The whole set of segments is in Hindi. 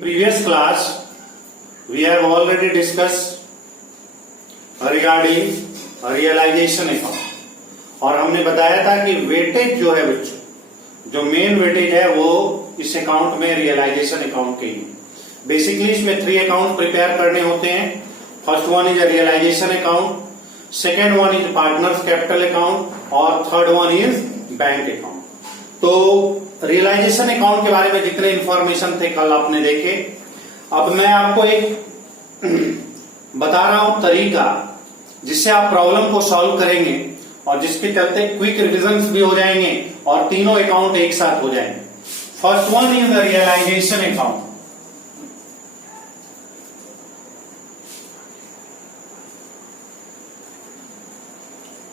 Previous class we have already discussed regarding realization account और हमने बताया था कि वेटेज जो है बच्चों, जो मेन वेटेज है वो इस अकाउंट में रियलाइजेशन अकाउंट के लिए बेसिकली इसमें 3 अकाउंट प्रिपेयर करने होते हैं। First one is realisation account, second one is partners capital account और third one is bank account. तो रियलाइजेशन अकाउंट के बारे में जितने इंफॉर्मेशन थे कल आपने देखे। अब मैं आपको एक बता रहा हूं तरीका जिससे आप प्रॉब्लम को सॉल्व करेंगे और जिसके चलते क्विक रिविजन्स भी हो जाएंगे और तीनों अकाउंट एक साथ हो जाएंगे। First one is the realisation account.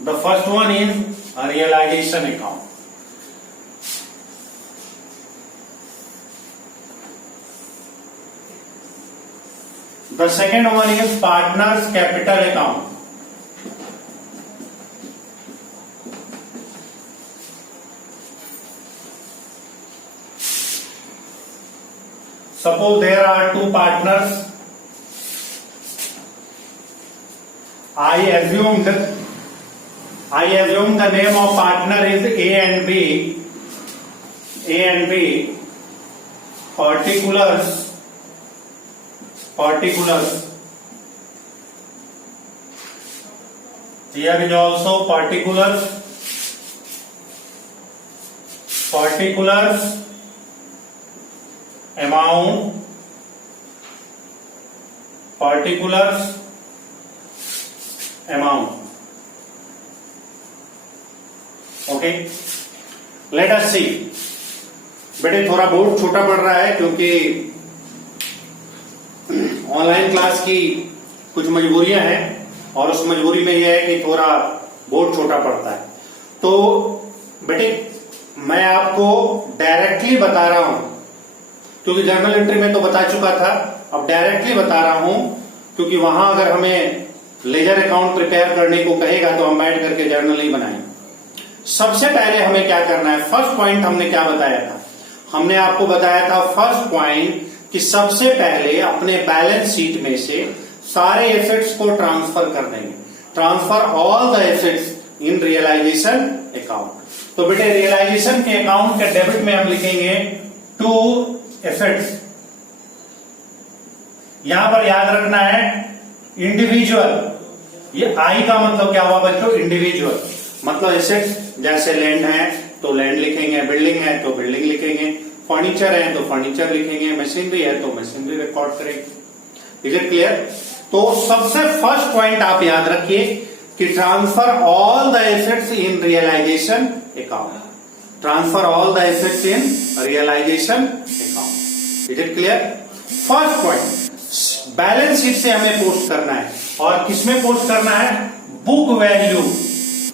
The first one is realisation account. The second one is partners capital account. Suppose there are 2 partners. I assumed the name of partner is A and B. A and B. Particulars. Here is also particulars. Amount. Okay. Let us see. बेटे थोड़ा बोर्ड छोटा पड़ रहा है क्योंकि ऑनलाइन क्लास की कुछ मजबूरियां हैं और उस मजबूरी में यह है कि थोड़ा बोर्ड छोटा पड़ता है। तो बेटे मैं आपको डायरेक्टली बता रहा हूं क्योंकि जर्नल एंट्री में तो बता चुका था, अब डायरेक्टली बता रहा हूं क्योंकि वहां अगर हमें लेजर अकाउंट प्रिपेयर करने को कहेगा तो हम बैठ करके जर्नल नहीं बनाएंगे। सबसे पहले हमें क्या करना है, फर्स्ट पॉइंट हमने क्या बताया था, हमने आपको बताया था फर्स्ट पॉइंट कि सबसे पहले अपने बैलेंस शीट में से सारे एसेट्स को ट्रांसफर कर देंगे। Transfer all the assets in realisation account. तो बेटे रियलाइजेशन के अकाउंट के डेबिट में हम लिखेंगे 2 एसेट्स। यहां पर याद रखना है इंडिविजुअल। ये आई का मतलब क्या हुआ बच्चों, इंडिविजुअल। मतलब एसेट्स जैसे लैंड है तो लैंड लिखेंगे, बिल्डिंग है तो बिल्डिंग लिखेंगे, फर्नीचर है तो फर्नीचर लिखेंगे, मशीनरी है तो मशीनरी रिकॉर्ड करेंगे। Is it clear? तो सबसे फर्स्ट पॉइंट आप याद रखिए कि transfer all the assets in realisation account. Transfer all the assets in realisation account. Is it clear? First point balance sheet से हमें पोस्ट करना है और किसमें पोस्ट करना है, बुक वैल्यू।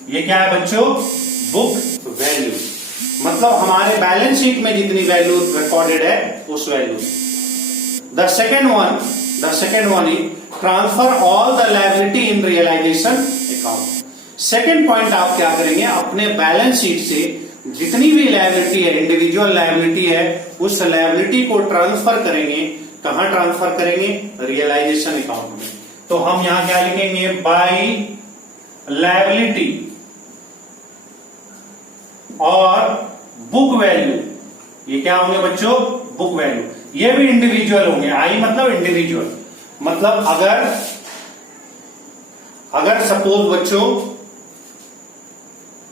ये क्या है बच्चों, बुक वैल्यू। मतलब हमारे बैलेंस शीट में जितनी वैल्यू रिकॉर्डेड है उस value. The second one is transfer all the liability in realisation account. Second point आप क्या करेंगे, अपने बैलेंस शीट से जितनी भी लायबिलिटी है, इंडिविजुअल लायबिलिटी है, उस लायबिलिटी को ट्रांसफर करेंगे। कहां ट्रांसफर करेंगे, रियलाइजेशन अकाउंट में। तो हम यहां क्या लिखेंगे, बाई लायबिलिटी और बुक वैल्यू। ये क्या होंगे बच्चों, बुक वैल्यू। ये भी इंडिविजुअल होंगे। आई मतलब इंडिविजुअल। मतलब अगर सपोज बच्चों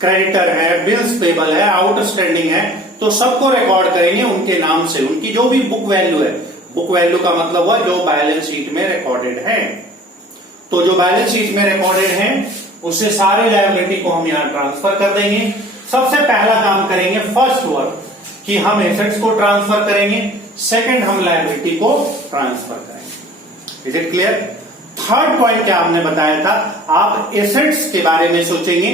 क्रेडिटर है, बिल्स पेबल है, आउटस्टैंडिंग है, तो सबको रिकॉर्ड करेंगे उनके नाम से। उनकी जो भी बुक वैल्यू है, बुक वैल्यू का मतलब हुआ जो बैलेंस शीट में रिकॉर्डेड है। तो जो बैलेंस शीट में रिकॉर्डेड है उससे सारे लायबिलिटी को हम यहां ट्रांसफर कर देंगे। सबसे पहला काम करेंगे फर्स्ट वर्क कि हम एसेट्स को ट्रांसफर करेंगे, सेकंड हम लायबिलिटी को ट्रांसफर करेंगे। Is it clear? Third point क्या हमने बताया था, आप एसेट्स के बारे में सोचेंगे।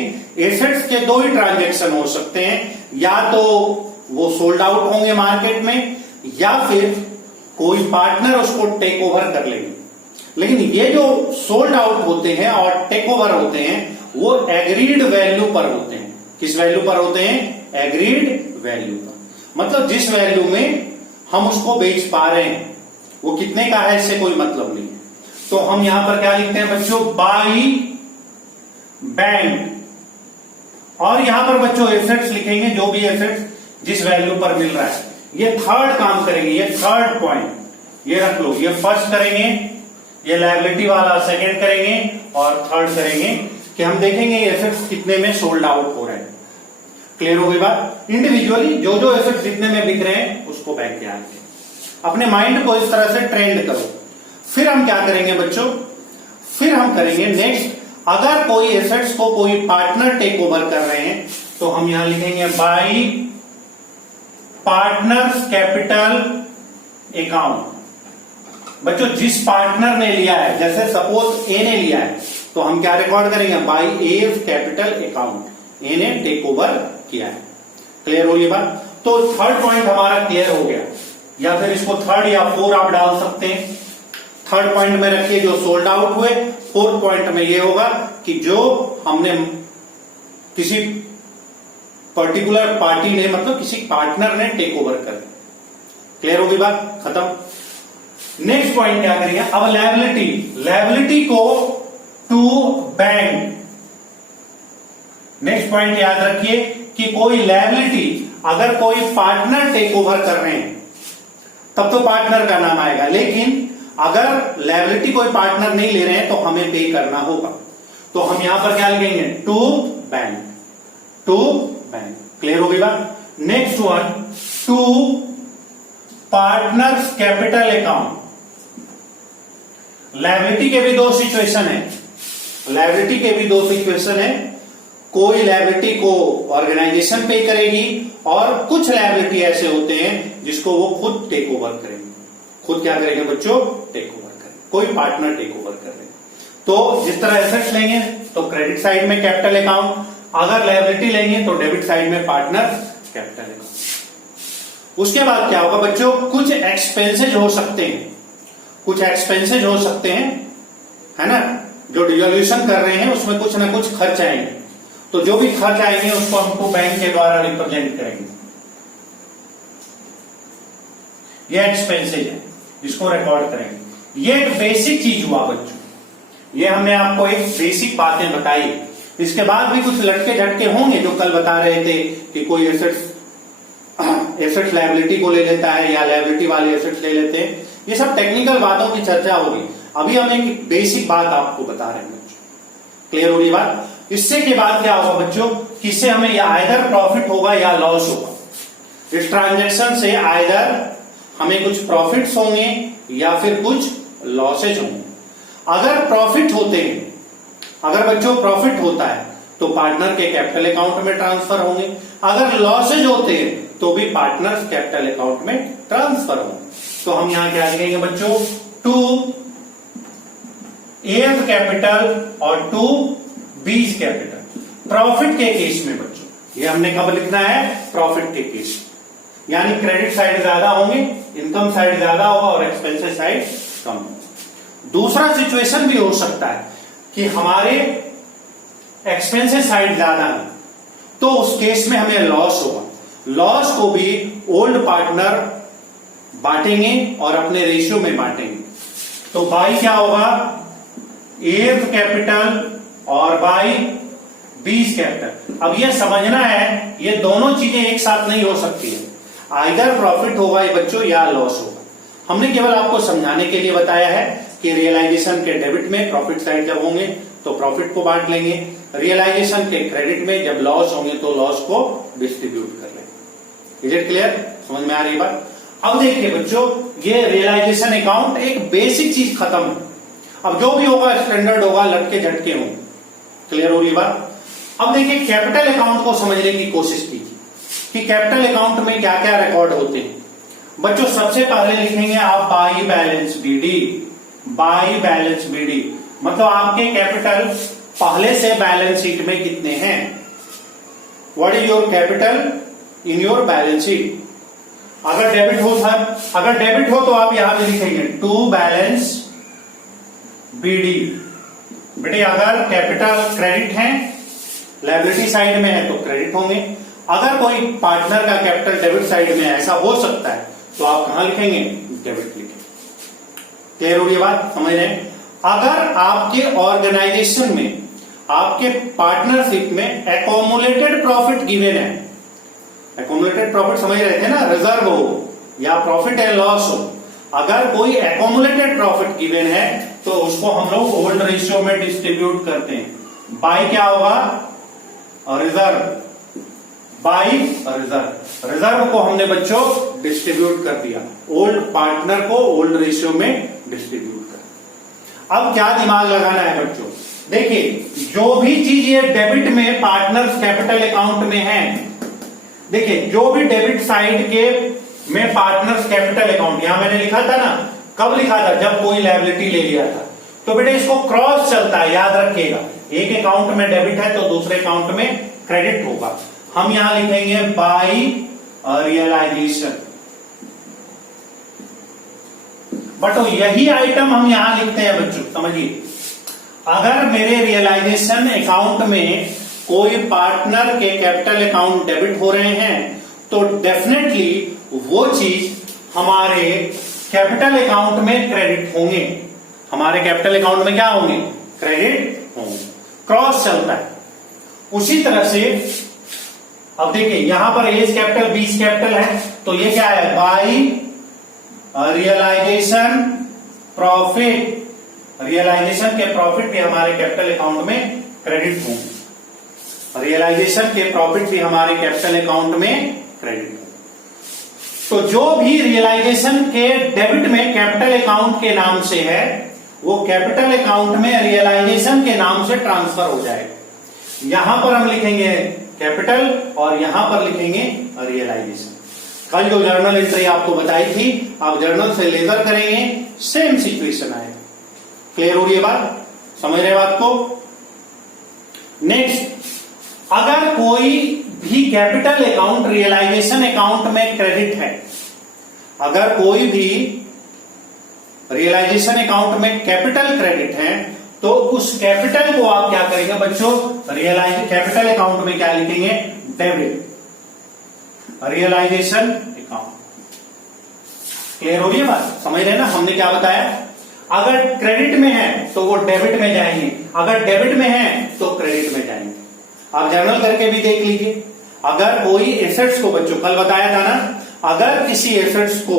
एसेट्स के 2 ही ट्रांजैक्शन हो सकते हैं, या तो वो सोल्ड आउट होंगे मार्केट में या फिर कोई पार्टनर उसको टेक ओवर कर लेंगे। लेकिन ये जो सोल्ड आउट होते हैं और टेक ओवर होते हैं वो एग्रीड वैल्यू पर होते हैं। किस वैल्यू पर होते हैं? एग्रीड वैल्यू पर। मतलब जिस वैल्यू में हम उसको बेच पा रहे हैं। वो कितने का है इससे कोई मतलब नहीं। तो हम यहां पर क्या लिखते हैं बच्चों, बाई बैंक। और यहां पर बच्चों एसेट्स लिखेंगे, जो भी एसेट्स जिस वैल्यू पर मिल रहा है। ये थर्ड काम करेंगे, ये थर्ड पॉइंट, ये रख लो। ये फर्स्ट करेंगे, ये लायबिलिटी वाला सेकंड करेंगे, और थर्ड करेंगे कि हम देखेंगे एसेट्स कितने में सोल्ड आउट हो रहे हैं। क्लियर हो गई बात। इंडिविजुअली जो जो एसेट्स जितने में बिक रहे हैं उसको बैंक याद करें। अपने माइंड को इस तरह से ट्रेंड करो। फिर हम क्या करेंगे बच्चों, फिर हम करेंगे नेक्स्ट, अगर कोई एसेट्स को कोई पार्टनर टेक ओवर कर रहे हैं तो हम यहां लिखेंगे बाई पार्टनर्स कैपिटल अकाउंट। बच्चों जिस पार्टनर ने लिया है, जैसे सपोज ए ने लिया है, तो हम क्या रिकॉर्ड करेंगे, बाई ए कैपिटल अकाउंट, ए ने टेक ओवर किया है। क्लियर हो ये बात। तो थर्ड पॉइंट हमारा क्लियर हो गया, या फिर इसको थर्ड या फोर आप डाल सकते हैं। थर्ड पॉइंट में रखिए जो सोल्ड आउट हुए, फोर्थ पॉइंट में ये होगा कि जो हमने किसी पर्टिकुलर पार्टी ने, मतलब किसी पार्टनर ने टेक ओवर कर। क्लियर होगी बात, खत्म। नेक्स्ट पॉइंट क्या करेंगे, अब लायबिलिटी को टू बैंक। नेक्स्ट पॉइंट याद रखिए कि कोई लायबिलिटी अगर कोई पार्टनर टेक ओवर कर रहे हैं तब तो पार्टनर का नाम आएगा, लेकिन अगर लायबिलिटी कोई पार्टनर नहीं ले रहे हैं तो हमें पे करना होगा। तो हम यहां पर क्या लिखेंगे, to bank, to bank. Clear हो गई बात। Next one, to partners capital account. Liability के भी दो सिचुएशन है, लायबिलिटी के भी दो सिचुएशन है। कोई लायबिलिटी को ऑर्गेनाइजेशन पे करेगी, और कुछ लायबिलिटी ऐसे होते हैं जिसको वो खुद टेक ओवर करेंगे। खुद क्या करेंगे बच्चों, टेक ओवर करेंगे, कोई पार्टनर टेक ओवर करेंगे। तो जिस तरह एसेट्स लेंगे तो क्रेडिट साइड में कैपिटल अकाउंट, अगर लायबिलिटी लेंगे तो डेबिट साइड में पार्टनर कैपिटल अकाउंट। उसके बाद क्या होगा बच्चों, कुछ एक्सपेंसेज हो सकते हैं, कुछ एक्सपेंसेज हो सकते हैं, है ना, जो डिसोल्यूशन कर रहे हैं उसमें कुछ ना कुछ खर्च आएंगे। तो जो भी खर्च आएंगे उसको हमको बैंक के द्वारा रिप्रेजेंट करेंगे। ये एक्सपेंसेज है, इसको रिकॉर्ड करेंगे। ये एक बेसिक चीज हुआ बच्चों, ये हमने आपको एक बेसिक बातें बताई। इसके बाद भी कुछ लटके झटके होंगे जो कल बता रहे थे कि कोई एसेट्स लायबिलिटी को ले लेता है या लायबिलिटी वाले एसेट्स ले लेते हैं। ये सब टेक्निकल बातों की चर्चा होगी। अभी हम एक बेसिक बात आपको बता रहे हैं बच्चों। क्लियर हो रही बात। इससे के बाद क्या होगा बच्चों, कि इससे हमें या आइदर प्रॉफिट होगा या लॉस होगा। इस ट्रांजैक्शन से आइदर हमें कुछ प्रॉफिट्स होंगे या फिर कुछ लॉसेज होंगे। अगर प्रॉफिट होते हैं, अगर बच्चों प्रॉफिट होता है तो पार्टनर के कैपिटल अकाउंट में ट्रांसफर होंगे। अगर लॉसेज होते हैं तो भी पार्टनर्स कैपिटल अकाउंट में ट्रांसफर होंगे। तो हम यहां क्या लिखेंगे बच्चों, टू एफ कैपिटल और टू बीज कैपिटल। प्रॉफिट के केस में बच्चों, ये हमने कब लिखना है, प्रॉफिट के केस, यानी क्रेडिट साइड ज्यादा होंगे, इनकम साइड ज्यादा होगा और एक्सपेंसेस साइड कम। दूसरा सिचुएशन भी हो सकता है कि हमारे एक्सपेंसेस साइड ज्यादा है, तो उस केस में हमें लॉस होगा। लॉस को भी ओल्ड पार्टनर बांटेंगे और अपने रेशियो में बांटेंगे। तो बाई क्या होगा, एफ कैपिटल और बाई बीज कैपिटल। अब यह समझना है, ये दोनों चीजें एक साथ नहीं हो सकती है, आइदर प्रॉफिट होगा ये बच्चों या लॉस होगा। हमने केवल आपको समझाने के लिए बताया है कि रियलाइजेशन के डेबिट में प्रॉफिट साइड जब होंगे तो प्रॉफिट को बांट लेंगे, रियलाइजेशन के क्रेडिट में जब लॉस होंगे तो लॉस को डिस्ट्रीब्यूट कर लेंगे। इज इट क्लियर, समझ में आ रही बात। अब देखिए बच्चों, ये रियलाइजेशन अकाउंट एक बेसिक चीज खत्म है। अब जो भी होगा स्टैंडर्ड होगा, लटके झटके होंगे। क्लियर हो रही बात। अब देखिए कैपिटल अकाउंट को समझने की कोशिश कीजिए कि कैपिटल अकाउंट में क्या क्या रिकॉर्ड होते हैं। बच्चों सबसे पहले लिखेंगे आप by balance BD. By balance BD मतलब आपके कैपिटल पहले से बैलेंस शीट में कितने हैं, what is your capital in your balance sheet. अगर डेबिट हो सर, अगर डेबिट हो तो आप यहां पे लिखेंगे टू बैलेंस बीडी। बेटे अगर कैपिटल क्रेडिट है, लायबिलिटी साइड में है तो क्रेडिट होंगे। अगर कोई पार्टनर का कैपिटल डेबिट साइड में ऐसा हो सकता है तो आप कहां लिखेंगे, डेबिट लिखेंगे। क्लियर हो रही है बात, समझ रहे हैं? अगर आपके ऑर्गेनाइजेशन में, आपके पार्टनरशिप में एकोमुलेटेड प्रॉफिट गिवन है, एकोमुलेटेड प्रॉफिट समझ रहे थे ना, रिजर्व हो या प्रॉफिट एंड लॉस हो, अगर कोई एकोमुलेटेड प्रॉफिट गिवन है तो उसको हम लोग ओल्ड रेशियो में डिस्ट्रीब्यूट करते हैं बाय क्या होगा, रिजर्व, बाय रिजर्व। रिजर्व को हमने बच्चों डिस्ट्रीब्यूट कर दिया, ओल्ड पार्टनर को ओल्ड रेशियो में डिस्ट्रीब्यूट कर। अब क्या दिमाग लगाना है बच्चों, देखिए जो भी चीज ये डेबिट में पार्टनर्स कैपिटल अकाउंट में है, देखिए जो भी डेबिट साइड के में पार्टनर्स कैपिटल अकाउंट, यहां मैंने लिखा था ना, कब लिखा था, जब कोई लायबिलिटी ले लिया था। तो बेटे इसको क्रॉस चलता है, याद रखिएगा, एक अकाउंट में डेबिट है तो दूसरे अकाउंट में क्रेडिट होगा। हम यहां लिखेंगे बाय रियलाइजेशन, बट यही आइटम हम यहां लिखते हैं बच्चों, समझिए। अगर मेरे रियलाइजेशन अकाउंट में कोई पार्टनर के कैपिटल अकाउंट डेबिट हो रहे हैं तो डेफिनेटली वो चीज हमारे कैपिटल अकाउंट में क्रेडिट होंगे, हमारे कैपिटल अकाउंट में क्या होंगे, क्रेडिट होंगे, क्रॉस चलता है। उसी तरह से अब देखिए यहां पर एज कैपिटल बीस कैपिटल है तो ये क्या है, बाय रियलाइजेशन प्रॉफिट, रियलाइजेशन के प्रॉफिट भी हमारे कैपिटल अकाउंट में क्रेडिट होंगे, रियलाइजेशन के प्रॉफिट भी हमारे कैपिटल अकाउंट में क्रेडिट होंगे। तो जो भी रियलाइजेशन के डेबिट में कैपिटल अकाउंट के नाम से है वो कैपिटल अकाउंट में रियलाइजेशन के नाम से ट्रांसफर हो जाएगा। यहां पर हम लिखेंगे कैपिटल और यहां पर लिखेंगे रियलाइजेशन। कल जो जर्नल एंट्री आपको बताई थी, आप जर्नल से लेजर करेंगे, सेम सिचुएशन आएगा। क्लियर हो रही है बात, समझ रहे बात को? नेक्स्ट, अगर कोई भी कैपिटल अकाउंट रियलाइजेशन अकाउंट में क्रेडिट है, अगर कोई भी रियलाइजेशन अकाउंट में कैपिटल क्रेडिट है तो उस कैपिटल को आप क्या करेंगे बच्चों, रियलाइज कैपिटल अकाउंट में क्या लिखेंगे, डेबिट, रियलाइजेशन अकाउंट। क्लियर हो रही है बात, समझ रहे हैं ना? हमने क्या बताया, अगर क्रेडिट में है तो वो डेबिट में जाएंगे, अगर डेबिट में है तो क्रेडिट में जाएंगे। आप जर्नल करके भी देख लीजिए, अगर कोई एसेट्स को, बच्चों कल बताया था ना, अगर किसी एसेट्स को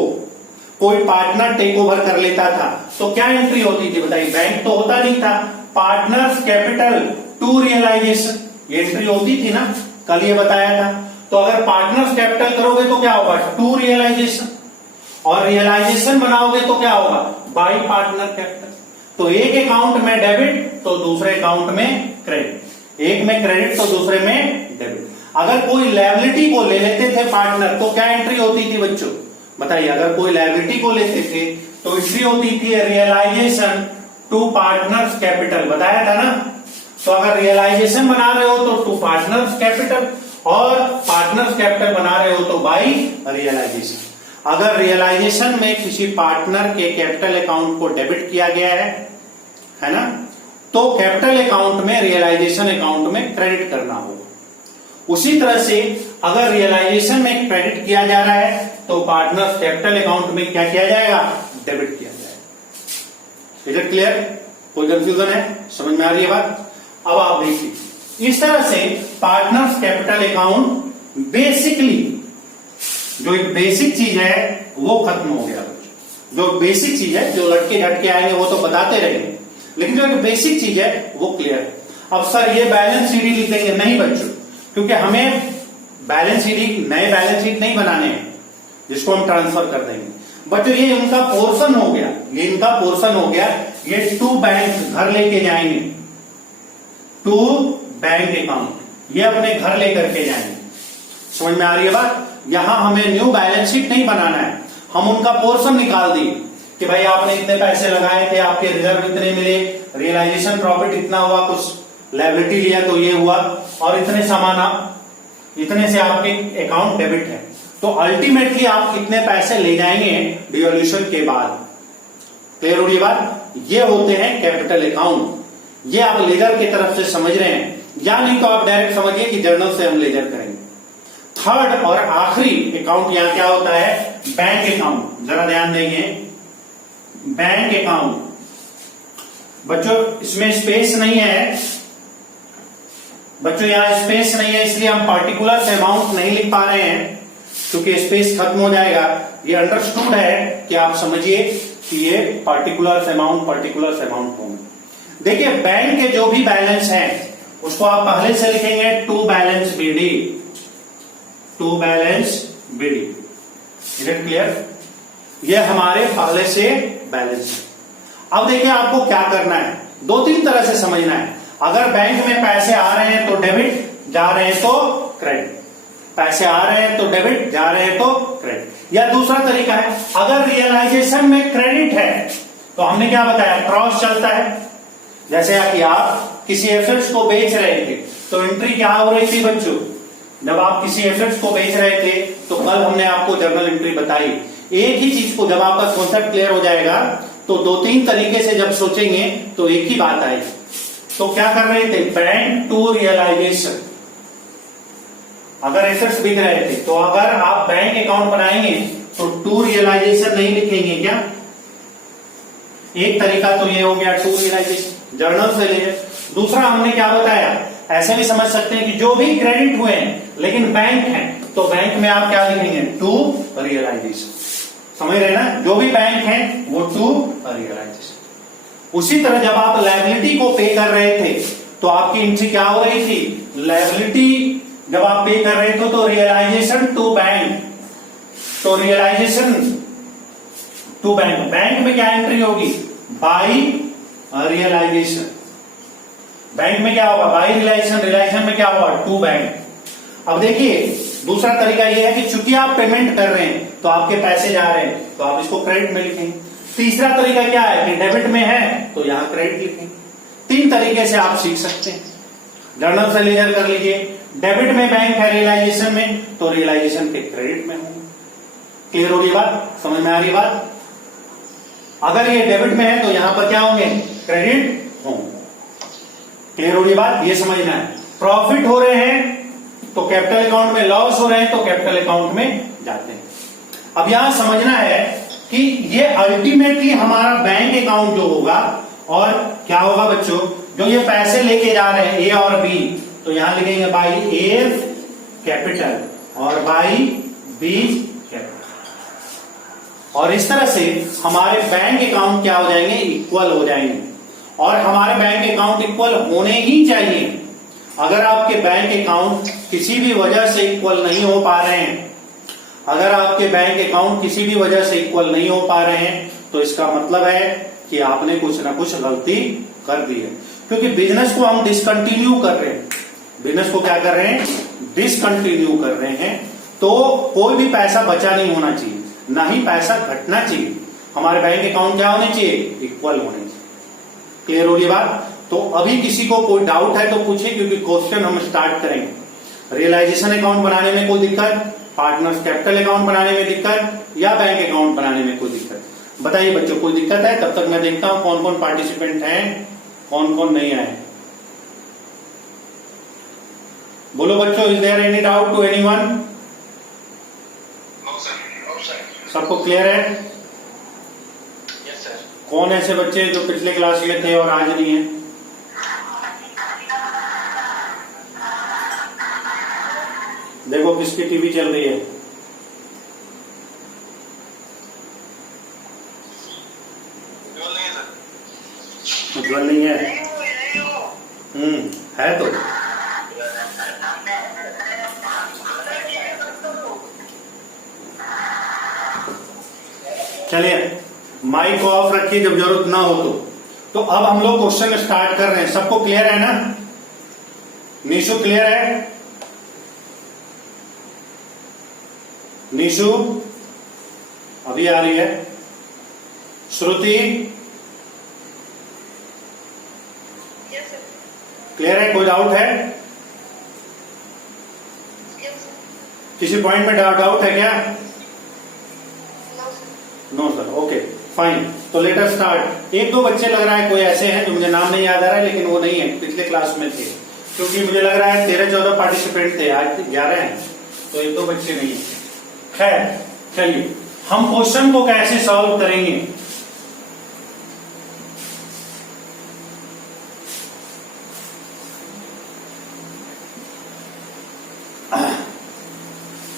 कोई पार्टनर टेक ओवर कर लेता था तो क्या एंट्री होती थी बताइए, बैंक तो होता नहीं था, पार्टनर्स कैपिटल टू रियलाइजेशन, ये एंट्री होती थी ना, कल ये बताया था। तो अगर पार्टनर्स कैपिटल करोगे तो क्या होगा, टू रियलाइजेशन, और रियलाइजेशन बनाओगे तो क्या होगा, बाय पार्टनर कैपिटल। तो एक अकाउंट में डेबिट तो दूसरे अकाउंट में क्रेडिट, एक में क्रेडिट तो दूसरे में डेबिट। अगर कोई लायबिलिटी को ले लेते थे पार्टनर तो क्या एंट्री होती थी बच्चों बताइए, अगर कोई लायबिलिटी को लेते थे तो एंट्री होती थी रियलाइजेशन टू पार्टनर्स कैपिटल, बताया था ना। तो अगर रियलाइजेशन बना रहे हो तो टू पार्टनर्स कैपिटल, और पार्टनर्स कैपिटल बना रहे हो तो बाय रियलाइजेशन। अगर रियलाइजेशन में किसी पार्टनर के कैपिटल अकाउंट को डेबिट किया गया है ना, तो कैपिटल अकाउंट में रियलाइजेशन अकाउंट में क्रेडिट करना होगा। उसी तरह से अगर रियलाइजेशन में क्रेडिट किया जा रहा है तो पार्टनर्स कैपिटल अकाउंट में क्या किया जाएगा, डेबिट किया जाएगा। Is it clear? कोई कंफ्यूजन है? समझ में आ रही है बात? अब आप देखिए, इस तरह से पार्टनर्स कैपिटल अकाउंट बेसिकली जो एक बेसिक चीज है वो खत्म हो गया। जो बेसिक चीज है, जो लटके झटके आएंगे वो तो बताते रहेंगे, लेकिन जो एक बेसिक चीज है वो क्लियर है। अब सर ये बैलेंस शीट लिख देंगे, नहीं बच्चों, क्योंकि हमें बैलेंस शीट, नए बैलेंस शीट नहीं बनाने हैं जिसको हम ट्रांसफर कर देंगे। बच्चों ये उनका पोर्शन हो गया, ये इनका पोर्शन हो गया, ये टू बैंक घर लेके जाएंगे, टू बैंक अकाउंट, ये अपने घर लेकर के जाएंगे। समझ में आ रही है बात? यहां हमें न्यू बैलेंस शीट नहीं बनाना है, हम उनका पोर्शन निकाल दिए कि भाई आपने इतने पैसे लगाए थे, आपके रिजर्व इतने मिले, रियलाइजेशन प्रॉफिट इतना हुआ, कुछ लायबिलिटी लिया तो ये हुआ, और इतने सामान आप, इतने से आपके अकाउंट डेबिट है। तो अल्टीमेटली आप कितने पैसे ले जाएंगे डिवोल्यूशन के बाद। क्लियर हो रही बात? ये होते हैं कैपिटल अकाउंट। ये आप लेजर की तरफ से समझ रहे हैं, या नहीं तो आप डायरेक्ट समझिए कि जर्नल से हम लेजर करेंगे। थर्ड और आखिरी अकाउंट यहां क्या होता है, बैंक अकाउंट। जरा ध्यान देंगे, बैंक अकाउंट। बच्चों इसमें स्पेस नहीं है, बच्चों यहां स्पेस नहीं है, इसलिए हम पार्टिकुलर अमाउंट नहीं लिख पा रहे हैं क्योंकि स्पेस खत्म हो जाएगा। ये अंडरस्टूड है कि आप समझिए कि ये पार्टिकुलर अमाउंट होंगे। देखिए बैंक के जो भी बैलेंस है उसको आप पहले से लिखेंगे to balance BD, to balance BD. Is it clear? ये हमारे पहले से बैलेंस है। अब देखिए आपको क्या करना है, दो तीन तरह से समझना है। अगर बैंक में पैसे आ रहे हैं तो डेबिट, जा रहे हैं तो क्रेडिट, पैसे आ रहे हैं तो डेबिट, जा रहे हैं तो क्रेडिट। या दूसरा तरीका है, अगर रियलाइजेशन में क्रेडिट है तो हमने क्या बताया, क्रॉस चलता है। जैसे कि आप किसी एसेट्स को बेच रहे थे तो एंट्री क्या हो रही थी बच्चों, जब आप किसी एसेट्स को बेच रहे थे तो कल हमने आपको जर्नल एंट्री बताई। एक ही चीज को जब आपका कॉन्सेप्ट क्लियर हो जाएगा तो दो तीन तरीके से जब सोचेंगे तो एक ही बात आएगी। तो क्या कर रहे थे, बैंक टू रियलाइजेशन। अगर एसेट्स बिक रहे थे तो अगर आप बैंक अकाउंट बनाएंगे तो टू रियलाइजेशन नहीं लिखेंगे क्या? एक तरीका तो ये हो गया टू रियलाइजेशन, जर्नल से ले। दूसरा हमने क्या बताया, ऐसे भी समझ सकते हैं कि जो भी क्रेडिट हुए हैं लेकिन बैंक है तो बैंक में आप क्या लिखेंगे, टू रियलाइजेशन। समझ रहे ना, जो भी बैंक है वो टू रियलाइजेशन। उसी तरह जब आप लायबिलिटी को पे कर रहे थे तो आपकी एंट्री क्या हो रही थी, लायबिलिटी जब आप पे कर रहे थे तो रियलाइजेशन टू बैंक, तो रियलाइजेशन टू बैंक। बैंक में क्या एंट्री होगी, बाई रियलाइजेशन। बैंक में क्या होगा, बाई रियलाइजेशन, रियलाइजेशन में क्या होगा, टू बैंक। अब देखिए दूसरा तरीका यह है कि चूंकि आप पेमेंट कर रहे हैं तो आपके पैसे जा रहे हैं तो आप इसको क्रेडिट में लिखेंगे। तीसरा तरीका क्या है कि डेबिट में है तो यहां क्रेडिट लिखेंगे। तीन तरीके से आप सीख सकते हैं, जर्नल से लेजर कर लीजिए। डेबिट में बैंक है रियलाइजेशन में तो रियलाइजेशन के क्रेडिट में होंगे। क्लियर होगी बात, समझ में आ रही बात? अगर ये डेबिट में है तो यहां पर क्या होंगे, क्रेडिट होंगे। क्लियर होगी बात, ये समझना है। प्रॉफिट हो रहे हैं तो कैपिटल अकाउंट में, लॉस हो रहे हैं तो कैपिटल अकाउंट में जाते हैं। अब यहां समझना है कि ये अल्टीमेटली हमारा बैंक अकाउंट जो होगा, और क्या होगा बच्चों, जो ये पैसे लेके जा रहे हैं ए और बी, तो यहां लिखेंगे बाई ए कैपिटल और बाई बी कैपिटल। और इस तरह से हमारे बैंक अकाउंट क्या हो जाएंगे, इक्वल हो जाएंगे। और हमारे बैंक अकाउंट इक्वल होने ही चाहिए। अगर आपके बैंक अकाउंट किसी भी वजह से इक्वल नहीं हो पा रहे हैं, अगर आपके बैंक अकाउंट किसी भी वजह से इक्वल नहीं हो पा रहे हैं तो इसका मतलब है कि आपने कुछ ना कुछ गलती कर दी है। क्योंकि बिजनेस को हम डिसकंटिन्यू कर रहे हैं, बिजनेस को क्या कर रहे हैं, डिसकंटिन्यू कर रहे हैं। तो कोई भी पैसा बचा नहीं होना चाहिए, ना ही पैसा घटना चाहिए। हमारे बैंक अकाउंट क्या होने चाहिए, इक्वल होने चाहिए। क्लियर होगी बात? तो अभी किसी को कोई डाउट है तो पूछे, क्योंकि क्वेश्चन हम स्टार्ट करेंगे। रियलाइजेशन अकाउंट बनाने में कोई दिक्कत, पार्टनर्स कैपिटल अकाउंट बनाने में दिक्कत, या बैंक अकाउंट बनाने में कोई दिक्कत, बताइए बच्चों, कोई दिक्कत है? तब तक मैं देखता हूं कौन कौन पार्टिसिपेंट हैं, कौन कौन नहीं आए। बोलो बच्चों, is there any doubt to anyone? No sir. सबको क्लियर है? Yes sir. कौन ऐसे बच्चे जो पिछले क्लास में थे और आज नहीं है? देखो किसकी टीवी चल रही है। उज्ज्वल नहीं है? है तो चलिए माइक को ऑफ रखिए जब जरूरत ना हो तो अब हम लोग क्वेश्चन स्टार्ट कर रहे हैं। सबको क्लियर है ना? निशु क्लियर है? निशु अभी आ रही है? श्रुति क्लियर है? कोई डाउट है? किसी पॉइंट में डाउट है क्या? No sir. ओके फाइन, तो लेट अस स्टार्ट। एक दो बच्चे लग रहा है कोई ऐसे हैं जो मुझे नाम नहीं याद आ रहा है, लेकिन वो नहीं है, पिछले क्लास में थे। क्योंकि मुझे लग रहा है 13-14 पार्टिसिपेंट थे, आज 11 हैं, तो एक दो बच्चे नहीं है। खैर चलिए, हम क्वेश्चन को कैसे सॉल्व करेंगे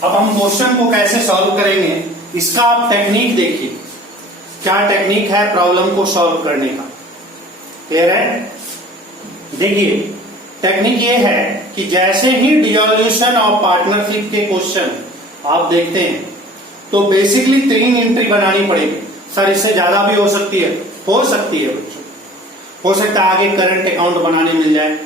अब हम क्वेश्चन को कैसे सॉल्व करेंगे, इसका आप टेक्निक देखिए, क्या टेक्निक है प्रॉब्लम को सॉल्व करने का। क्लियर है? देखिए टेक्निक ये है कि जैसे ही डिसोल्यूशन ऑफ पार्टनरशिप के क्वेश्चन आप देखते हैं तो बेसिकली 3 एंट्री बनानी पड़ेगी। सर इससे ज्यादा भी हो सकती है बच्चों, हो सकता है आगे करंट अकाउंट बनाने मिल जाए,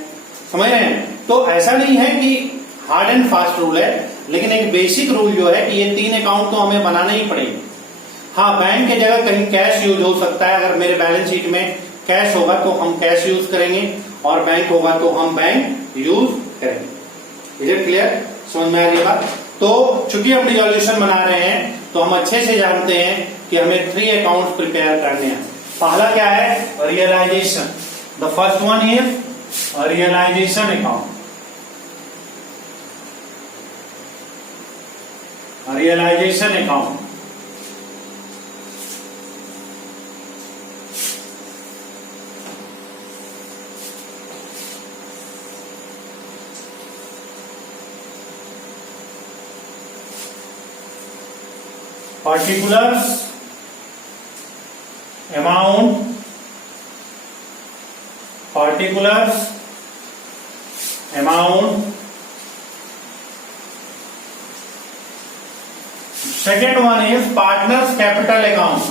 समझ रहे हैं? तो ऐसा नहीं है कि हार्ड एंड फास्ट रूल है, लेकिन एक बेसिक रूल जो है कि ये 3 अकाउंट तो हमें बनाने ही पड़ेंगे। हाँ, बैंक के जगह कहीं कैश यूज हो सकता है, अगर मेरे बैलेंस शीट में कैश होगा तो हम कैश यूज करेंगे और बैंक होगा तो हम बैंक यूज करेंगे। Is it clear? समझ में आ रही है बात? तो चूंकि हम डिसोल्यूशन बना रहे हैं तो हम अच्छे से जानते हैं कि हमें 3 अकाउंट प्रिपेयर करने हैं। पहला क्या है? Realisation. The first one is realisation account. रियलाइजेशन अकाउंट particulars amount, second one is partners capital account,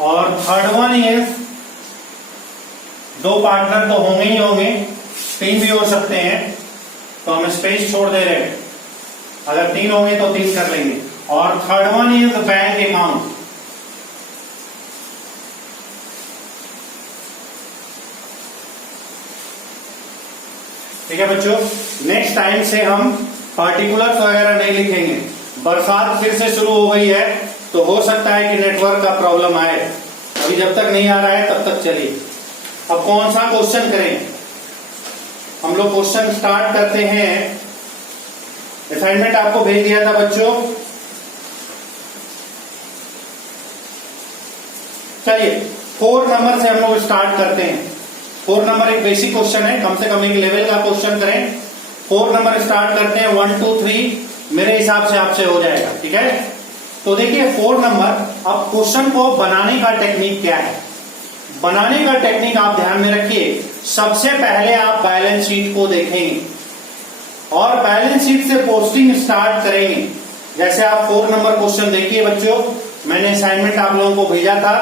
और थर्ड वन इज, 2 पार्टनर तो होंगे ही होंगे, 3 भी हो सकते हैं, तो हम स्पेस छोड़ दे रहे हैं, अगर 3 होंगे तो 3 कर लेंगे। और third one is bank account. ठीक है बच्चों, नेक्स्ट टाइम से हम पार्टिकुलर्स वगैरह नहीं लिखेंगे। बरसात फिर से शुरू हो गई है तो हो सकता है कि नेटवर्क का प्रॉब्लम आए, अभी जब तक नहीं आ रहा है तब तक चलिए। अब कौन सा क्वेश्चन करें? हम लोग क्वेश्चन स्टार्ट करते हैं। असाइनमेंट आपको भेज दिया था बच्चों, चलिए 4 नंबर से हम लोग स्टार्ट करते हैं। 4 नंबर एक बेसिक क्वेश्चन है, कम से कम एक लेवल का क्वेश्चन करें। 4 नंबर स्टार्ट करते हैं, 1 2 3 मेरे हिसाब से आपसे हो जाएगा। ठीक है, तो देखिए 4 नंबर। अब क्वेश्चन को बनाने का टेक्निक क्या है? बनाने का टेक्निक आप ध्यान में रखिए। सबसे पहले आप बैलेंस शीट को देखेंगे और बैलेंस शीट से पोस्टिंग स्टार्ट करेंगे। जैसे आप 4 नंबर क्वेश्चन देखिए बच्चों, मैंने असाइनमेंट आप लोगों को भेजा था।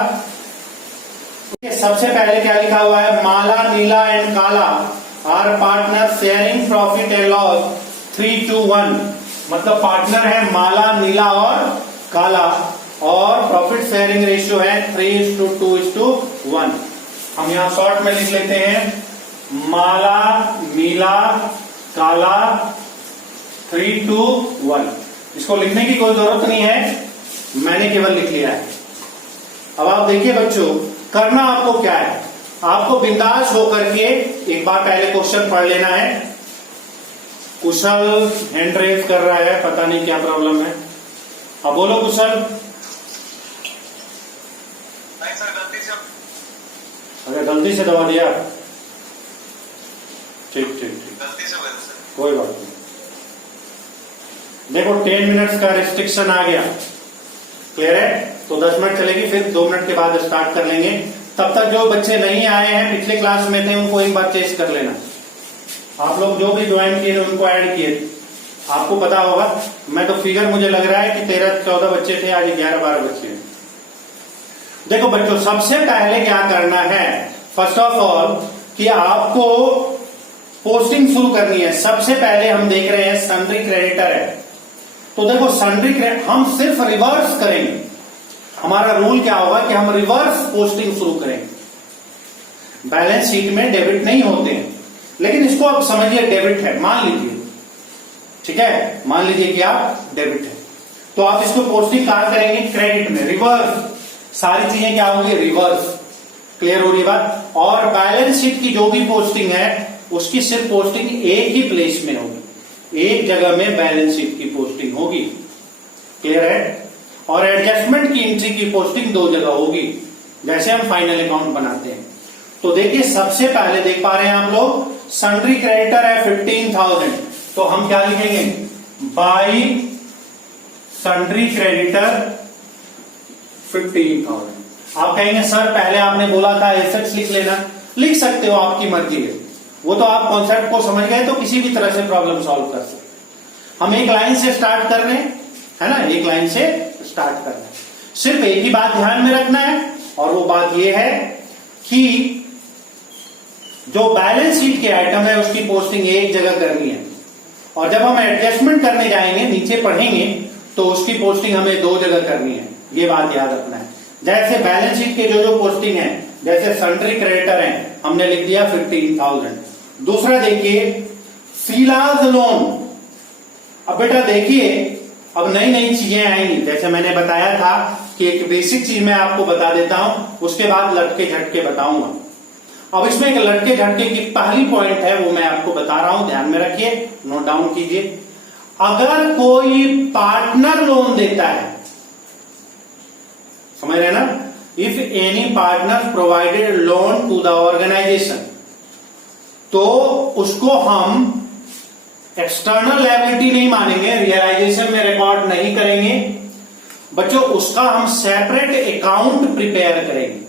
सबसे पहले क्या लिखा हुआ है? Mala, Neela and Kala are partner sharing profit and loss 3:1। मतलब पार्टनर है माला, नीला और काला, और प्रॉफिट शेयरिंग रेशियो है 3:2:1। हम यहां शॉर्ट में लिख लेते हैं, माला, नीला, काला 3:1। इसको लिखने की कोई जरूरत नहीं है, मैंने केवल लिख लिया है। अब आप देखिए बच्चों, करना आपको क्या है? आपको बिंदास होकर के एक बार पहले क्वेश्चन पढ़ लेना है। कुशल हैंड रेज कर रहा है, पता नहीं क्या प्रॉब्लम है। अब बोलो कुशल। अगर गलती से दबा दिया, ठीक, गलती से कोई बात नहीं। देखो 10 मिनट्स का रिस्ट्रिक्शन आ गया, क्लियर है? तो 10 मिनट चलेगी, फिर 2 मिनट के बाद स्टार्ट कर लेंगे। तब तक जो बच्चे नहीं आए हैं, पिछले क्लास में थे, उनको एक बार चेक कर लेना। आप लोग जो भी ज्वाइन किए उनको ऐड किए, आपको पता होगा। मैं तो फिगर मुझे लग रहा है कि 13-14 बच्चे थे, आज 11-12 बच्चे हैं। देखो बच्चों, सबसे पहले क्या करना है? फर्स्ट ऑफ ऑल कि आपको पोस्टिंग शुरू करनी है। सबसे पहले हम देख रहे हैं सन्ड्री क्रेडिटर है, तो देखो सन्ड्री क्रेडिट हम सिर्फ रिवर्स करेंगे। हमारा रूल क्या होगा कि हम रिवर्स पोस्टिंग शुरू करेंगे। बैलेंस शीट में डेबिट नहीं होते हैं, लेकिन इसको आप समझिए डेबिट है, मान लीजिए, ठीक है, मान लीजिए कि आप डेबिट है, तो आप इसको पोस्टिंग कहां करेंगे? क्रेडिट में, रिवर्स। सारी चीजें क्या होंगी? रिवर्स। क्लियर हो रही बात? और बैलेंस शीट की जो भी पोस्टिंग है उसकी सिर्फ पोस्टिंग एक ही प्लेस में होगी, एक जगह में बैलेंस शीट की पोस्टिंग होगी। क्लियर है? और एडजस्टमेंट की एंट्री की पोस्टिंग 2 जगह होगी, जैसे हम फाइनल अकाउंट बनाते हैं। तो देखिए सबसे पहले देख पा रहे हैं आप लोग, सन्ड्री क्रेडिटर है 15,000, तो हम क्या लिखेंगे, बाई सन्ड्री क्रेडिटर 15,000। आप कहेंगे सर पहले आपने बोला था एसेट्स लिख लेना, लिख सकते हो, आपकी मर्जी है, वो तो आप कॉन्सेप्ट को समझ गए तो किसी भी तरह से प्रॉब्लम सॉल्व कर सकते। हम एक लाइन से स्टार्ट कर रहे हैं, है ना, एक लाइन से स्टार्ट कर रहे हैं। सिर्फ एक ही बात ध्यान में रखना है, और वो बात ये है कि जो बैलेंस शीट के आइटम है उसकी पोस्टिंग एक जगह करनी है, और जब हम एडजस्टमेंट करने जाएंगे, नीचे पढ़ेंगे, तो उसकी पोस्टिंग हमें दो जगह करनी है, ये बात याद रखना है। जैसे बैलेंस शीट के जो पोस्टिंग है, जैसे सन्ड्री क्रेडिटर है, हमने लिख दिया 15,000। दूसरा देखिए सीलाज लोन। अब बेटा देखिए, अब नई नई चीजें आएंगी, जैसे मैंने बताया था कि एक बेसिक चीज मैं आपको बता देता हूं, उसके बाद लटके झटके बताऊंगा। अब इसमें एक लटके झटके की पहली पॉइंट है, वो मैं आपको बता रहा हूं, ध्यान में रखिए, नोट डाउन कीजिए। अगर कोई पार्टनर लोन देता है, समझ रहे ना, if any partner provided loan to the organisation, तो उसको हम एक्सटर्नल लायबिलिटी नहीं मानेंगे, रियलाइजेशन में रिकॉर्ड नहीं करेंगे बच्चों, उसका हम सेपरेट अकाउंट प्रिपेयर करेंगे।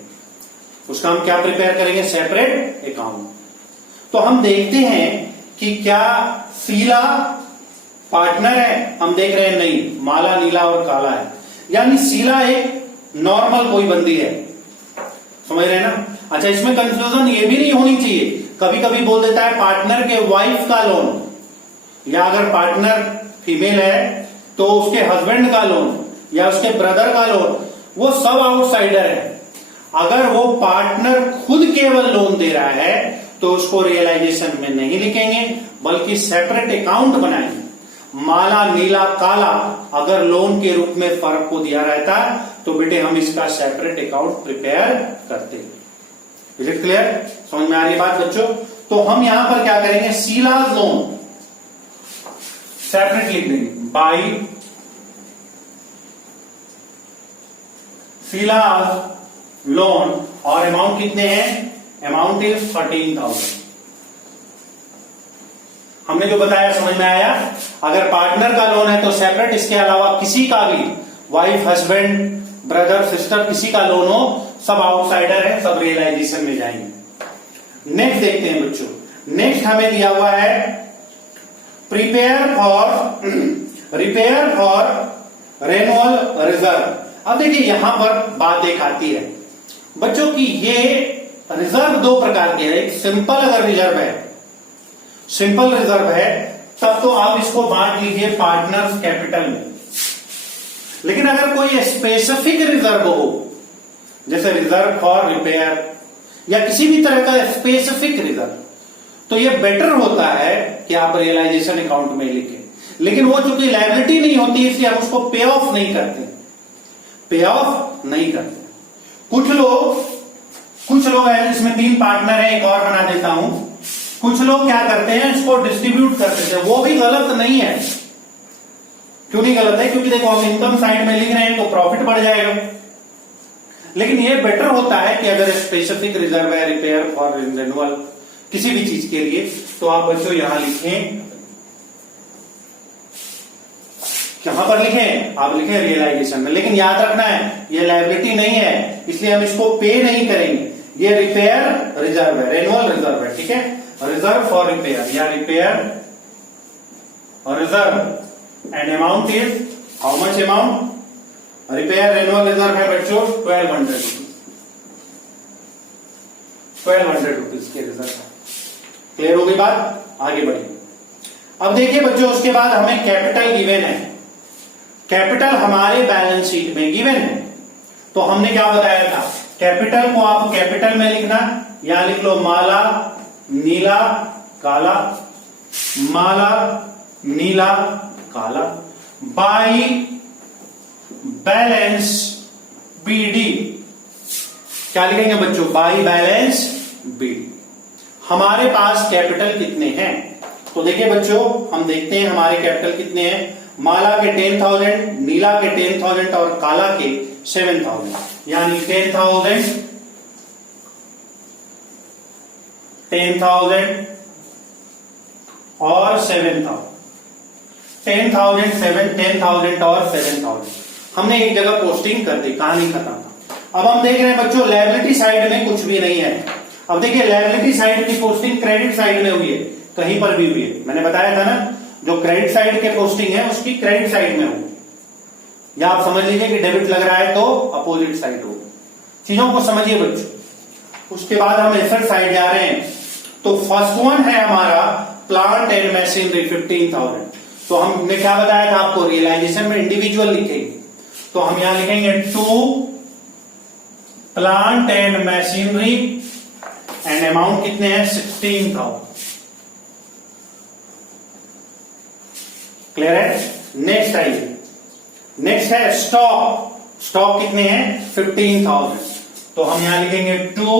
उसका हम क्या प्रिपेयर करेंगे, सेपरेट अकाउंट। तो हम देखते हैं कि क्या शीला पार्टनर है, हम देख रहे हैं नहीं, माला नीला और काला है, यानी शीला एक नॉर्मल कोई बंदी है, समझ रहे हैं ना। अच्छा, इसमें कंफ्यूजन ये भी नहीं होनी चाहिए, कभी कभी बोल देता है पार्टनर के वाइफ का लोन, या अगर पार्टनर फीमेल है तो उसके हस्बैंड का लोन या उसके ब्रदर का लोन, वो सब आउटसाइडर है। अगर वो पार्टनर खुद केवल लोन दे रहा है तो उसको रियलाइजेशन में नहीं लिखेंगे, बल्कि सेपरेट अकाउंट बनाएंगे। माला नीला काला अगर लोन के रूप में फर्क को दिया रहता तो बेटे हम इसका सेपरेट अकाउंट प्रिपेयर करते। इज इट क्लियर, समझ में आ रही बात बच्चों। तो हम यहां पर क्या करेंगे, शीला लोन सेपरेट लिख देंगे, बाई शीला लोन, और अमाउंट कितने हैं, अमाउंट इज 13,000। हमने जो बताया समझ में आया। अगर पार्टनर का लोन है तो सेपरेट, इसके अलावा किसी का भी, वाइफ हस्बैंड ब्रदर सिस्टर किसी का लोन हो, सब आउटसाइडर है, सब रियलाइजेशन में जाएंगे। नेक्स्ट देखते हैं बच्चों, नेक्स्ट हमें दिया हुआ है रिपेयर फॉर रेनुअल रिजर्व। अब देखिए यहां पर बात एक आती है बच्चों की, ये रिजर्व दो प्रकार के हैं। एक सिंपल अगर रिजर्व है, सिंपल रिजर्व है, तब तो आप इसको बांट लीजिए पार्टनर्स कैपिटल में। लेकिन अगर कोई स्पेसिफिक रिजर्व हो, जैसे रिजर्व फॉर रिपेयर या किसी भी तरह का स्पेसिफिक रिजर्व, तो ये बेटर होता है कि आप रियलाइजेशन अकाउंट में लिखें। लेकिन वो चूंकि लायबिलिटी नहीं होती, इसलिए हम उसको पे ऑफ नहीं करते, पे ऑफ नहीं करते। कुछ लोग हैं, इसमें 3 पार्टनर है, एक और बना देता हूं। कुछ लोग क्या करते हैं, इसको डिस्ट्रीब्यूट कर देते हैं, वो भी गलत नहीं है। क्यों नहीं गलत है, क्योंकि देखो हम इनकम साइड में लिख रहे हैं तो प्रॉफिट बढ़ जाएगा। लेकिन ये बेटर होता है कि अगर स्पेसिफिक रिजर्व है, रिपेयर फॉर रिन्यूअल किसी भी चीज के लिए, तो आप बच्चों यहां लिखें, कहां पर लिखें, आप लिखें रियलाइजेशन में। लेकिन याद रखना है ये लायबिलिटी नहीं है, इसलिए हम इसको पे नहीं करेंगे, ये रिपेयर रिजर्व है, रेनुअल रिजर्व है, ठीक है, रिजर्व फॉर रिपेयर या रिपेयर और reserve. And amount is how much amount, repair renewal reserve है बच्चों 1200 रुपीज के रिजर्व। क्लियर हो गई बात, आगे बढ़िए। अब देखिए बच्चों, उसके बाद हमें कैपिटल गिवन है। कैपिटल हमारे बैलेंस शीट में गिवन है, तो हमने क्या बताया था, कैपिटल को आप कैपिटल में लिखना, यहां लिख लो माला नीला काला, माला नीला काला, बाई बैलेंस बीडी। क्या लिखेंगे बच्चों, बाई बैलेंस बीडी। हमारे पास कैपिटल कितने हैं, तो देखिए बच्चों हम देखते हैं हमारे कैपिटल कितने हैं। माला के 10,000, नीला के 10,000 और काला के 7,000, यानी 10,000 10,000 और 7,000, 10,000, 10,000 और 7,000 हमने एक जगह पोस्टिंग कर दी, कहानी खत्म। अब हम देख रहे हैं बच्चों लायबिलिटी साइड में कुछ भी नहीं है। अब देखिए लायबिलिटी साइड की पोस्टिंग क्रेडिट साइड में हुई है, कहीं पर भी हुई है। मैंने बताया था ना, जो क्रेडिट साइड के पोस्टिंग है उसकी क्रेडिट साइड में होगी, या आप समझ लीजिए कि डेबिट लग रहा है तो अपोजिट साइड होगी। चीजों को समझिए बच्चों। उसके बाद हम एसेट साइड जा रहे हैं, तो फर्स्ट वन है हमारा प्लांट एंड मशीनरी 15,000। तो हमने क्या बताया था आपको, रियलाइजेशन में इंडिविजुअल लिखेंगे, तो हम यहां लिखेंगे to plant and machinery and amount कितने हैं 16,000। क्लियर है। नेक्स्ट आइए, नेक्स्ट है स्टॉक। स्टॉक कितने हैं 15,000, तो हम यहां लिखेंगे to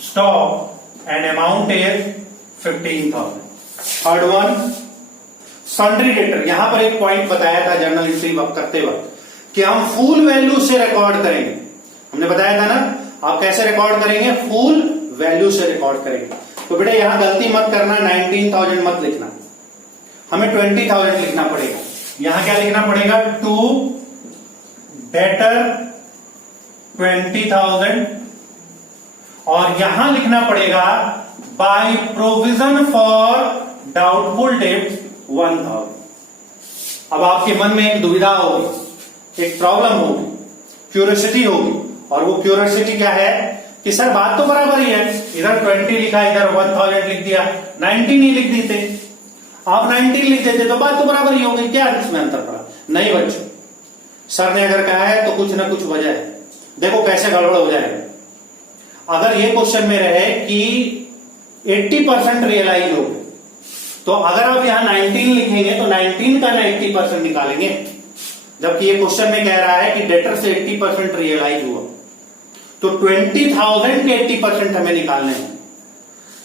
stock and amount is 15,000। Third one sundry debtor. यहां पर एक पॉइंट बताया था जर्नल एंट्री करते वक्त कि हम फुल वैल्यू से रिकॉर्ड करेंगे। हमने बताया था ना, आप कैसे रिकॉर्ड करेंगे, फुल वैल्यू से रिकॉर्ड करेंगे। तो बेटा यहां गलती मत करना, 19,000 मत लिखना, हमें 20,000 लिखना पड़ेगा। यहां क्या लिखना पड़ेगा, टू डेटर 20,000, और यहां लिखना पड़ेगा by provision for doubtful debt 1,000। अब आपके मन में एक दुविधा होगी, एक प्रॉब्लम होगी, क्यूरियोसिटी होगी, और वो क्यूरियोसिटी क्या है कि सर बात तो बराबर ही है, इधर 20 लिखा, इधर 1,000 लिख दिया, 19 ही लिख देते, आप 19 लिख देते तो बात तो बराबर ही होगी, क्या इसमें अंतर पड़ा। नहीं बच्चों, सर ने अगर कहा है तो कुछ ना कुछ वजह है। देखो कैसे गड़बड़ हो जाएगा। अगर ये क्वेश्चन में रहे कि 80% रियलाइज हो गए, तो अगर आप यहां 19 लिखेंगे तो 19 का ना 80% निकालेंगे, जबकि ये क्वेश्चन में कह रहा है कि डेटर से 80% रियलाइज हुआ, तो 20,000 के 80% हमें निकालने हैं।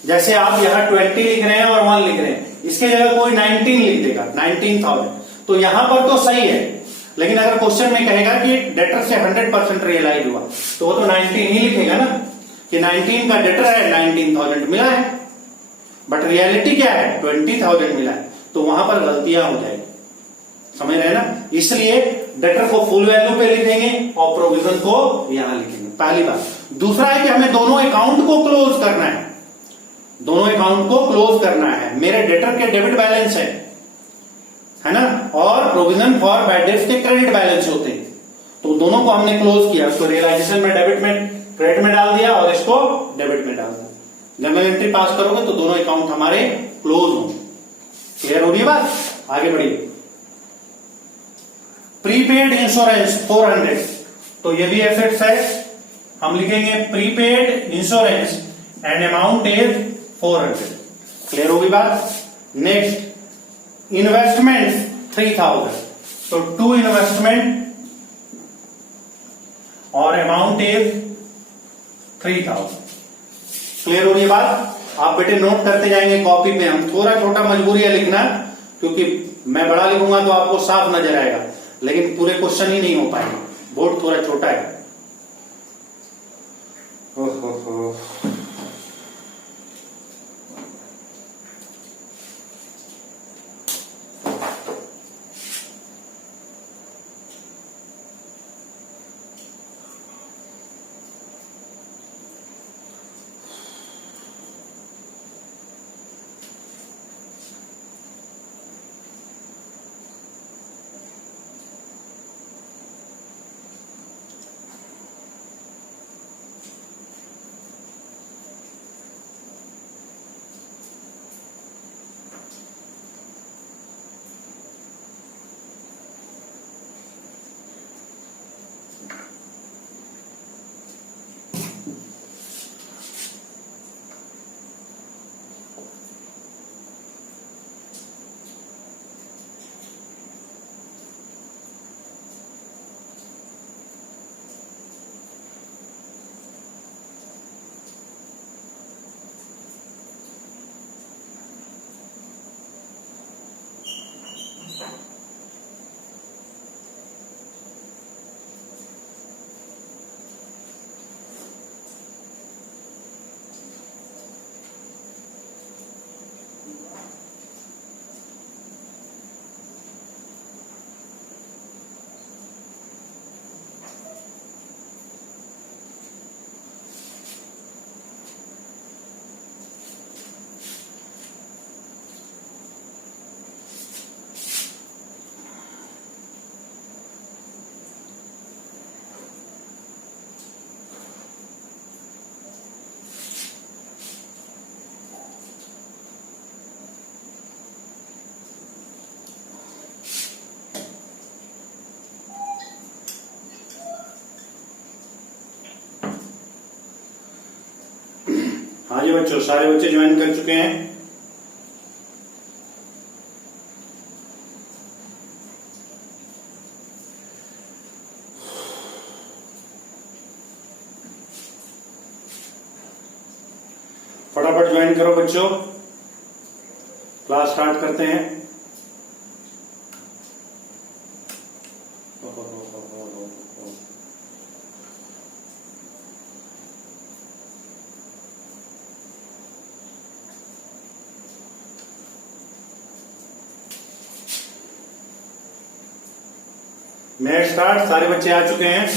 जैसे आप यहां 20 लिख रहे हैं और 1 लिख रहे हैं, इसके जगह कोई 19 लिख देगा, 19,000, तो यहां पर तो सही है। लेकिन अगर क्वेश्चन में कहेगा कि डेटर से 100% रियलाइज हुआ, तो वो तो 19 ही लिखेगा ना, कि 19 का डेटर है, 19,000 मिला है, बट रियलिटी क्या है 20,000 मिला है, तो वहां पर गलतियां हो जाएगी। समझ रहे हैं ना। इसलिए डेटर को फुल वैल्यू पे लिखेंगे और प्रोविजन को यहां लिखेंगे, पहली बात। दूसरा है कि हमें दोनों अकाउंट को क्लोज करना है, दोनों अकाउंट को क्लोज करना है। मेरे डेटर के डेबिट बैलेंस है ना, और प्रोविजन फॉर बैड डेट्स के क्रेडिट बैलेंस होते हैं, तो दोनों को हमने क्लोज किया। उसको रियलाइजेशन में डेबिट में क्रेडिट में डाल दिया और इसको डेबिट में डाल दिया। जर्नल एंट्री पास करोगे तो दोनों अकाउंट हमारे क्लोज होंगे। क्लियर हो रही है बात, आगे बढ़िए। प्रीपेड इंश्योरेंस 400, तो ये भी एसेट्स है, हम लिखेंगे prepaid insurance and amount is 400। Clear होगी बात। नेक्स्ट इन्वेस्टमेंट 3,000, तो टू इन्वेस्टमेंट और अमाउंट इज 3,000। क्लियर हो रही है बात। आप बेटे नोट करते जाएंगे कॉपी पे। हम थोड़ा छोटा मजबूरी है लिखना, क्योंकि मैं बड़ा लिखूंगा तो आपको साफ नजर आएगा, लेकिन पूरे क्वेश्चन ही नहीं हो पाएंगे, बोर्ड थोड़ा छोटा है। ओहो। जी बच्चों, सारे बच्चे ज्वाइन कर चुके हैं? फटाफट ज्वाइन करो बच्चों, क्लास स्टार्ट करते हैं। मैं स्टार्ट, सारे बच्चे आ चुके हैं?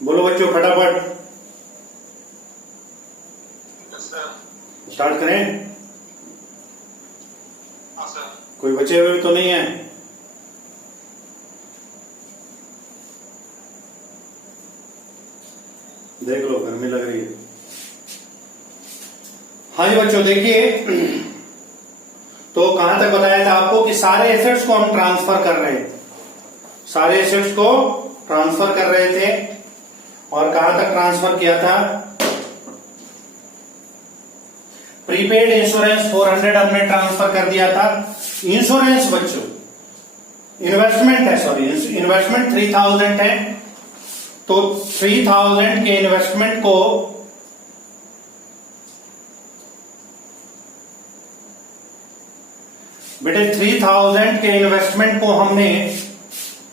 बोलो बच्चों फटाफट, स्टार्ट करें? हाँ सर। कोई बचे हुए तो नहीं है? देख लो, गर्मी लग रही है। हाँ जी बच्चों, देखिए, तो कहां तक बताया था आपको कि सारे एसेट्स को हम ट्रांसफर कर रहे थे, सारे एसेट्स को ट्रांसफर कर रहे थे। और कहां तक ट्रांसफर किया था? प्रीपेड इंश्योरेंस 400 हमने ट्रांसफर कर दिया था। इंश्योरेंस बच्चों इन्वेस्टमेंट है, सॉरी इन्वेस्टमेंट 3000 है, तो 3000 के इन्वेस्टमेंट को बेटे 3000 के इन्वेस्टमेंट को हमने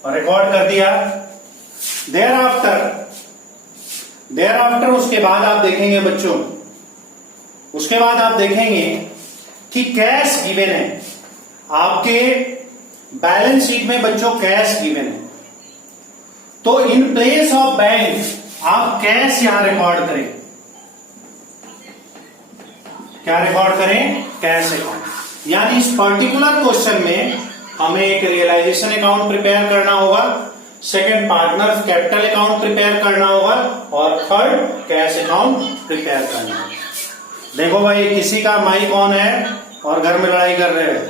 रिकॉर्ड कर दिया। देयर आफ्टर उसके बाद आप देखेंगे बच्चों, उसके बाद आप देखेंगे कि कैश गिवन है आपके बैलेंस शीट में बच्चों, कैश गिवन है। तो इन प्लेस ऑफ बैंक आप कैश यहां रिकॉर्ड करें। क्या रिकॉर्ड करें? Cash account. यानी इस पर्टिकुलर क्वेश्चन में हमें एक रियलाइजेशन अकाउंट प्रिपेयर करना होगा, second partner capital account prepare करना होगा, और थर्ड कैश अकाउंट प्रिपेयर करना होगा। देखो भाई, किसी का माइक ऑन है और घर में लड़ाई कर रहे हो,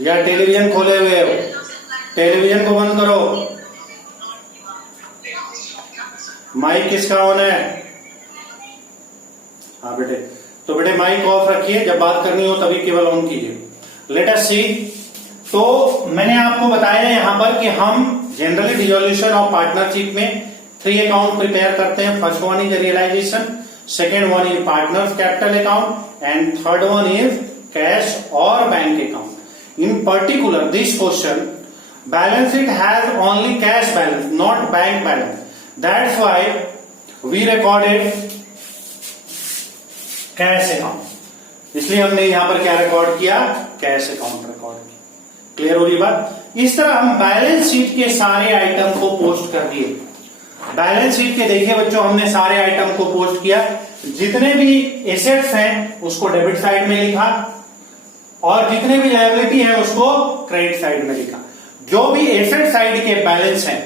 या टेलीविजन खोले हुए हो, टेलीविजन को बंद करो। माइक किसका ऑन है? हाँ बेटे, तो बेटे माइक ऑफ रखिए, जब बात करनी हो तभी केवल ऑन कीजिए। लेट अस सी। तो मैंने आपको बताया यहां पर कि हम जनरली डिसोल्यूशन ऑफ पार्टनरशिप में 3 अकाउंट प्रिपेयर करते हैं। First one is realisation, second one is partners capital account, and third one is cash और bank account. In particular this question, balance sheet has only cash balance, not bank balance. That's why we recorded cash account. इसलिए हमने यहां पर क्या रिकॉर्ड किया? कैश अकाउंट रिकॉर्ड किया। क्लियर हो रही बात? इस तरह हम बैलेंस शीट के सारे आइटम को पोस्ट कर दिए। बैलेंस शीट के देखिए बच्चों, हमने सारे आइटम को पोस्ट किया। जितने भी एसेट्स हैं उसको डेबिट साइड में लिखा, और जितने भी लायबिलिटी है उसको क्रेडिट साइड में लिखा। जो भी एसेट साइड के बैलेंस हैं,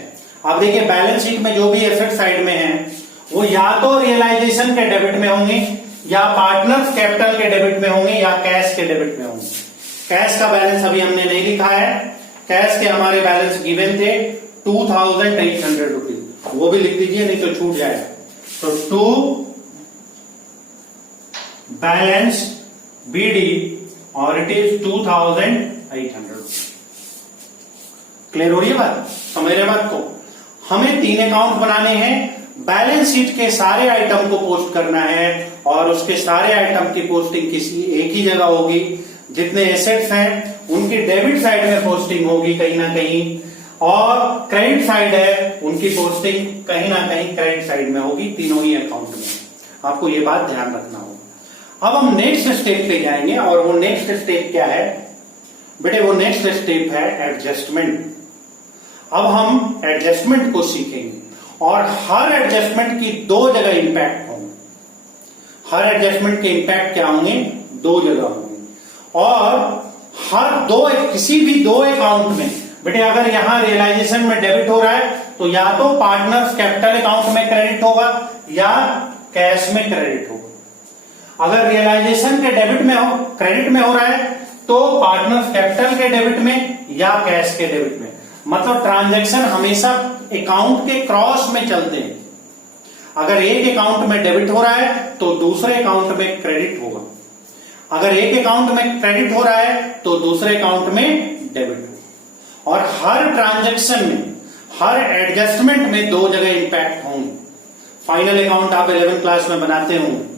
आप देखिए बैलेंस शीट में जो भी एसेट साइड में हैं वो या तो रियलाइजेशन के डेबिट में होंगे, या पार्टनर्स कैपिटल के डेबिट में होंगे, या कैश के डेबिट में होंगे। कैश का बैलेंस अभी हमने नहीं लिखा है। कैश के हमारे बैलेंस गिवन थे 2800 रुपीज, वो भी लिख दीजिए नहीं तो छूट जाएगा। तो टू बैलेंस BD और इट इज 2800 रुपीज। क्लियर हो रही है बात? समझ रहे बात को? हमें 3 अकाउंट बनाने हैं। बैलेंस शीट के सारे आइटम को पोस्ट करना है, और उसके सारे आइटम की पोस्टिंग किसी एक ही जगह होगी। जितने एसेट्स हैं उनकी डेबिट साइड में पोस्टिंग होगी कहीं ना कहीं, और क्रेडिट साइड है उनकी पोस्टिंग कहीं ना कहीं क्रेडिट साइड में होगी, तीनों ही अकाउंट में। आपको ये बात ध्यान रखना होगा। अब हम नेक्स्ट स्टेप पे जाएंगे, और वो नेक्स्ट स्टेप क्या है बेटे? वो नेक्स्ट स्टेप है एडजस्टमेंट। अब हम एडजस्टमेंट को सीखेंगे, और हर एडजस्टमेंट की 2 जगह इंपैक्ट होंगे। हर एडजस्टमेंट के इंपैक्ट क्या होंगे? 2 जगह होंगे। और हर किसी भी 2 अकाउंट में बेटे, अगर यहां रियलाइजेशन में डेबिट हो रहा है तो या तो पार्टनर्स कैपिटल अकाउंट में क्रेडिट होगा, या कैश में क्रेडिट होगा। अगर रियलाइजेशन के डेबिट में हो, क्रेडिट में हो रहा है तो पार्टनर्स कैपिटल के डेबिट में या कैश के डेबिट में। मतलब ट्रांजैक्शन हमेशा अकाउंट के क्रॉस में चलते हैं। अगर एक अकाउंट में डेबिट हो रहा है तो दूसरे अकाउंट में क्रेडिट होगा, अगर एक अकाउंट में क्रेडिट हो रहा है तो दूसरे अकाउंट में डेबिट होगा। और हर ट्रांजैक्शन में, हर एडजस्टमेंट में दो जगह इंपैक्ट होंगे। फाइनल अकाउंट आप 11th क्लास में बनाते होंगे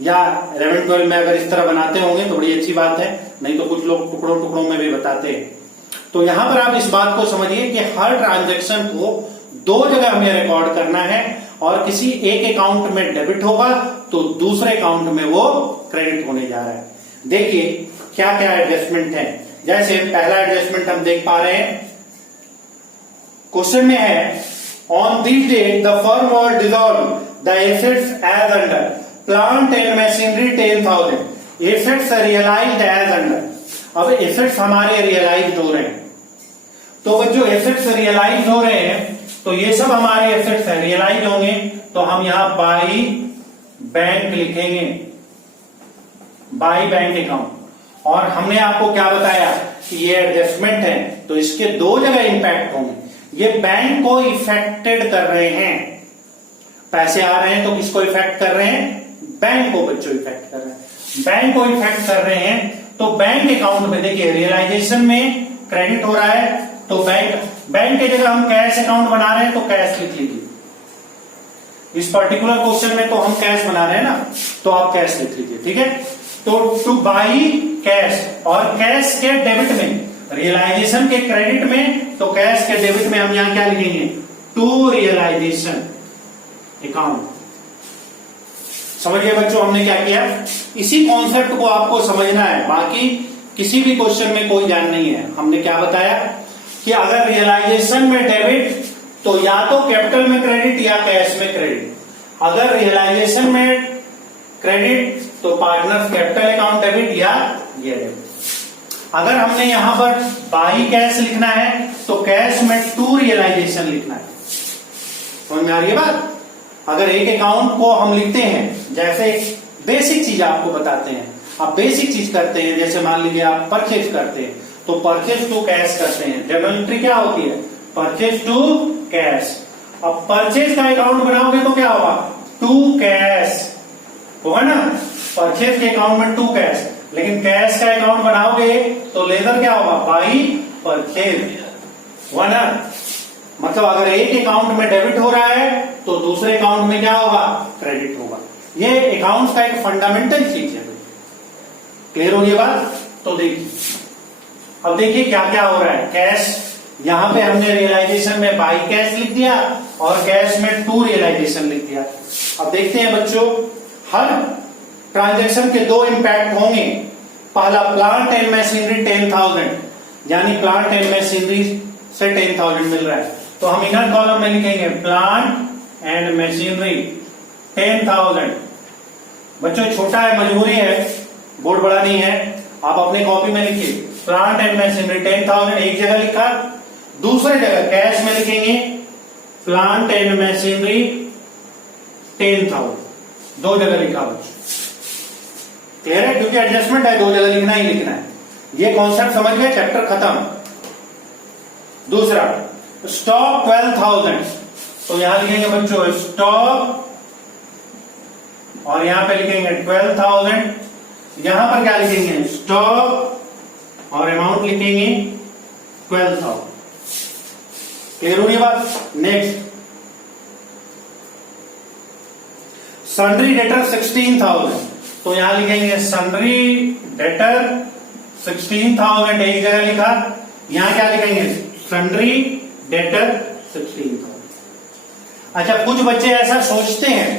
या 11th-12 में अगर इस तरह बनाते होंगे तो बड़ी अच्छी बात है, नहीं तो कुछ लोग टुकड़ों टुकड़ों में भी बताते हैं। तो यहां पर आप इस बात को समझिए कि हर ट्रांजैक्शन को दो जगह हमें रिकॉर्ड करना है और किसी एक अकाउंट में डेबिट होगा तो दूसरे अकाउंट में वो क्रेडिट होने जा रहा है। देखिए क्या क्या एडजस्टमेंट है। जैसे पहला एडजस्टमेंट हम देख पा रहे हैं, क्वेश्चन में है on this date the firm was dissolve the assets as under plant and machinery 10,000 assets realised as under. अब एसेट्स हमारे रियलाइज्ड हो रहे हैं, तो जो एसेट्स रियलाइज हो रहे हैं तो ये सब हमारे एसेट्स है, रियलाइज होंगे तो हम यहां बाई बैंक लिखेंगे, बाई बैंक अकाउंट। और हमने आपको क्या बताया कि ये एडजस्टमेंट है तो इसके दो जगह इंपैक्ट होंगे। ये बैंक को इफेक्टेड कर रहे हैं, पैसे आ रहे हैं तो किसको इफेक्ट कर रहे हैं? बैंक को बच्चों इफेक्ट कर रहे हैं। बैंक को इफेक्ट कर रहे हैं तो बैंक अकाउंट में देखिए रियलाइजेशन में क्रेडिट हो रहा है तो बैंक की जगह हम कैश अकाउंट बना रहे हैं तो कैश लिख लीजिए। इस पर्टिकुलर क्वेश्चन में तो हम कैश बना रहे हैं ना, तो आप कैश लिख लीजिए, ठीक है। तो टू बाई कैश, और कैश के डेबिट में, रियलाइजेशन के क्रेडिट में तो कैश के डेबिट में हम यहां क्या लिखेंगे? To realisation account. समझिए बच्चों हमने क्या किया, इसी कॉन्सेप्ट को आपको समझना है, बाकी किसी भी क्वेश्चन में कोई ध्यान नहीं है। हमने क्या बताया कि अगर रियलाइजेशन में डेबिट तो या तो कैपिटल में क्रेडिट या कैश में क्रेडिट। अगर रियलाइजेशन में क्रेडिट तो पार्टनर्स कैपिटल अकाउंट डेबिट या ये डेबिट। अगर हमने यहां पर बाई कैश लिखना है तो कैश में टू रियलाइजेशन लिखना है। समझ में आ रही है बात? अगर एक अकाउंट को हम लिखते हैं, जैसे बेसिक चीज आपको बताते हैं, आप बेसिक चीज करते हैं, जैसे मान लीजिए आप परचेज करते हैं तो परचेज टू कैश करते हैं। जनरल एंट्री क्या होती है? Purchase to cash. अब परचेज का अकाउंट बनाओगे तो क्या होगा? टू कैश होगा ना, परचेज के अकाउंट में टू कैश। लेकिन कैश का अकाउंट बनाओगे तो लेजर क्या होगा? बाई परचेज हुआ ना। मतलब अगर एक अकाउंट में डेबिट हो रहा है तो दूसरे अकाउंट में क्या होगा? क्रेडिट होगा। ये अकाउंट्स का एक फंडामेंटल चीज है। क्लियर हो गई बात? तो देखिए अब देखिए क्या क्या हो रहा है। कैश, यहां पे हमने रियलाइजेशन में बाई कैश लिख दिया और कैश में टू रियलाइजेशन लिख दिया। अब देखते हैं बच्चों, हर ट्रांजैक्शन के दो इंपैक्ट होंगे। पहला प्लांट एंड मशीनरी 10,000, यानी प्लांट एंड मशीनरी से 10,000 मिल रहा है तो हम इनर कॉलम में लिखेंगे प्लांट एंड मशीनरी 10,000। बच्चों छोटा है, मजबूरी है, बोर्ड बड़ा नहीं है, आप अपने कॉपी में लिखिए प्लांट एंड मशीनरी 10,000 एक जगह लिखा, दूसरी जगह कैश में लिखेंगे प्लांट एंड मशीनरी 10,000, दो जगह लिखा बच्चों। क्लियर है? क्योंकि एडजस्टमेंट है, दो जगह लिखना ही लिखना है। ये कॉन्सेप्ट समझ गए, चैप्टर खत्म। दूसरा स्टॉक 12,000, तो यहां लिखेंगे बच्चों स्टॉक और यहां पे लिखेंगे 12,000। यहां पर क्या लिखेंगे? स्टॉक और अमाउंट लिखेंगे 12,000। क्लियर हो गई बात? नेक्स्ट सन्ड्री डेटर 16,000, तो यहां लिखेंगे सन्ड्री डेटर 16,000 एक जगह लिखा, यहां क्या लिखेंगे? Sundry debtor 16,000। अच्छा, कुछ बच्चे ऐसा सोचते हैं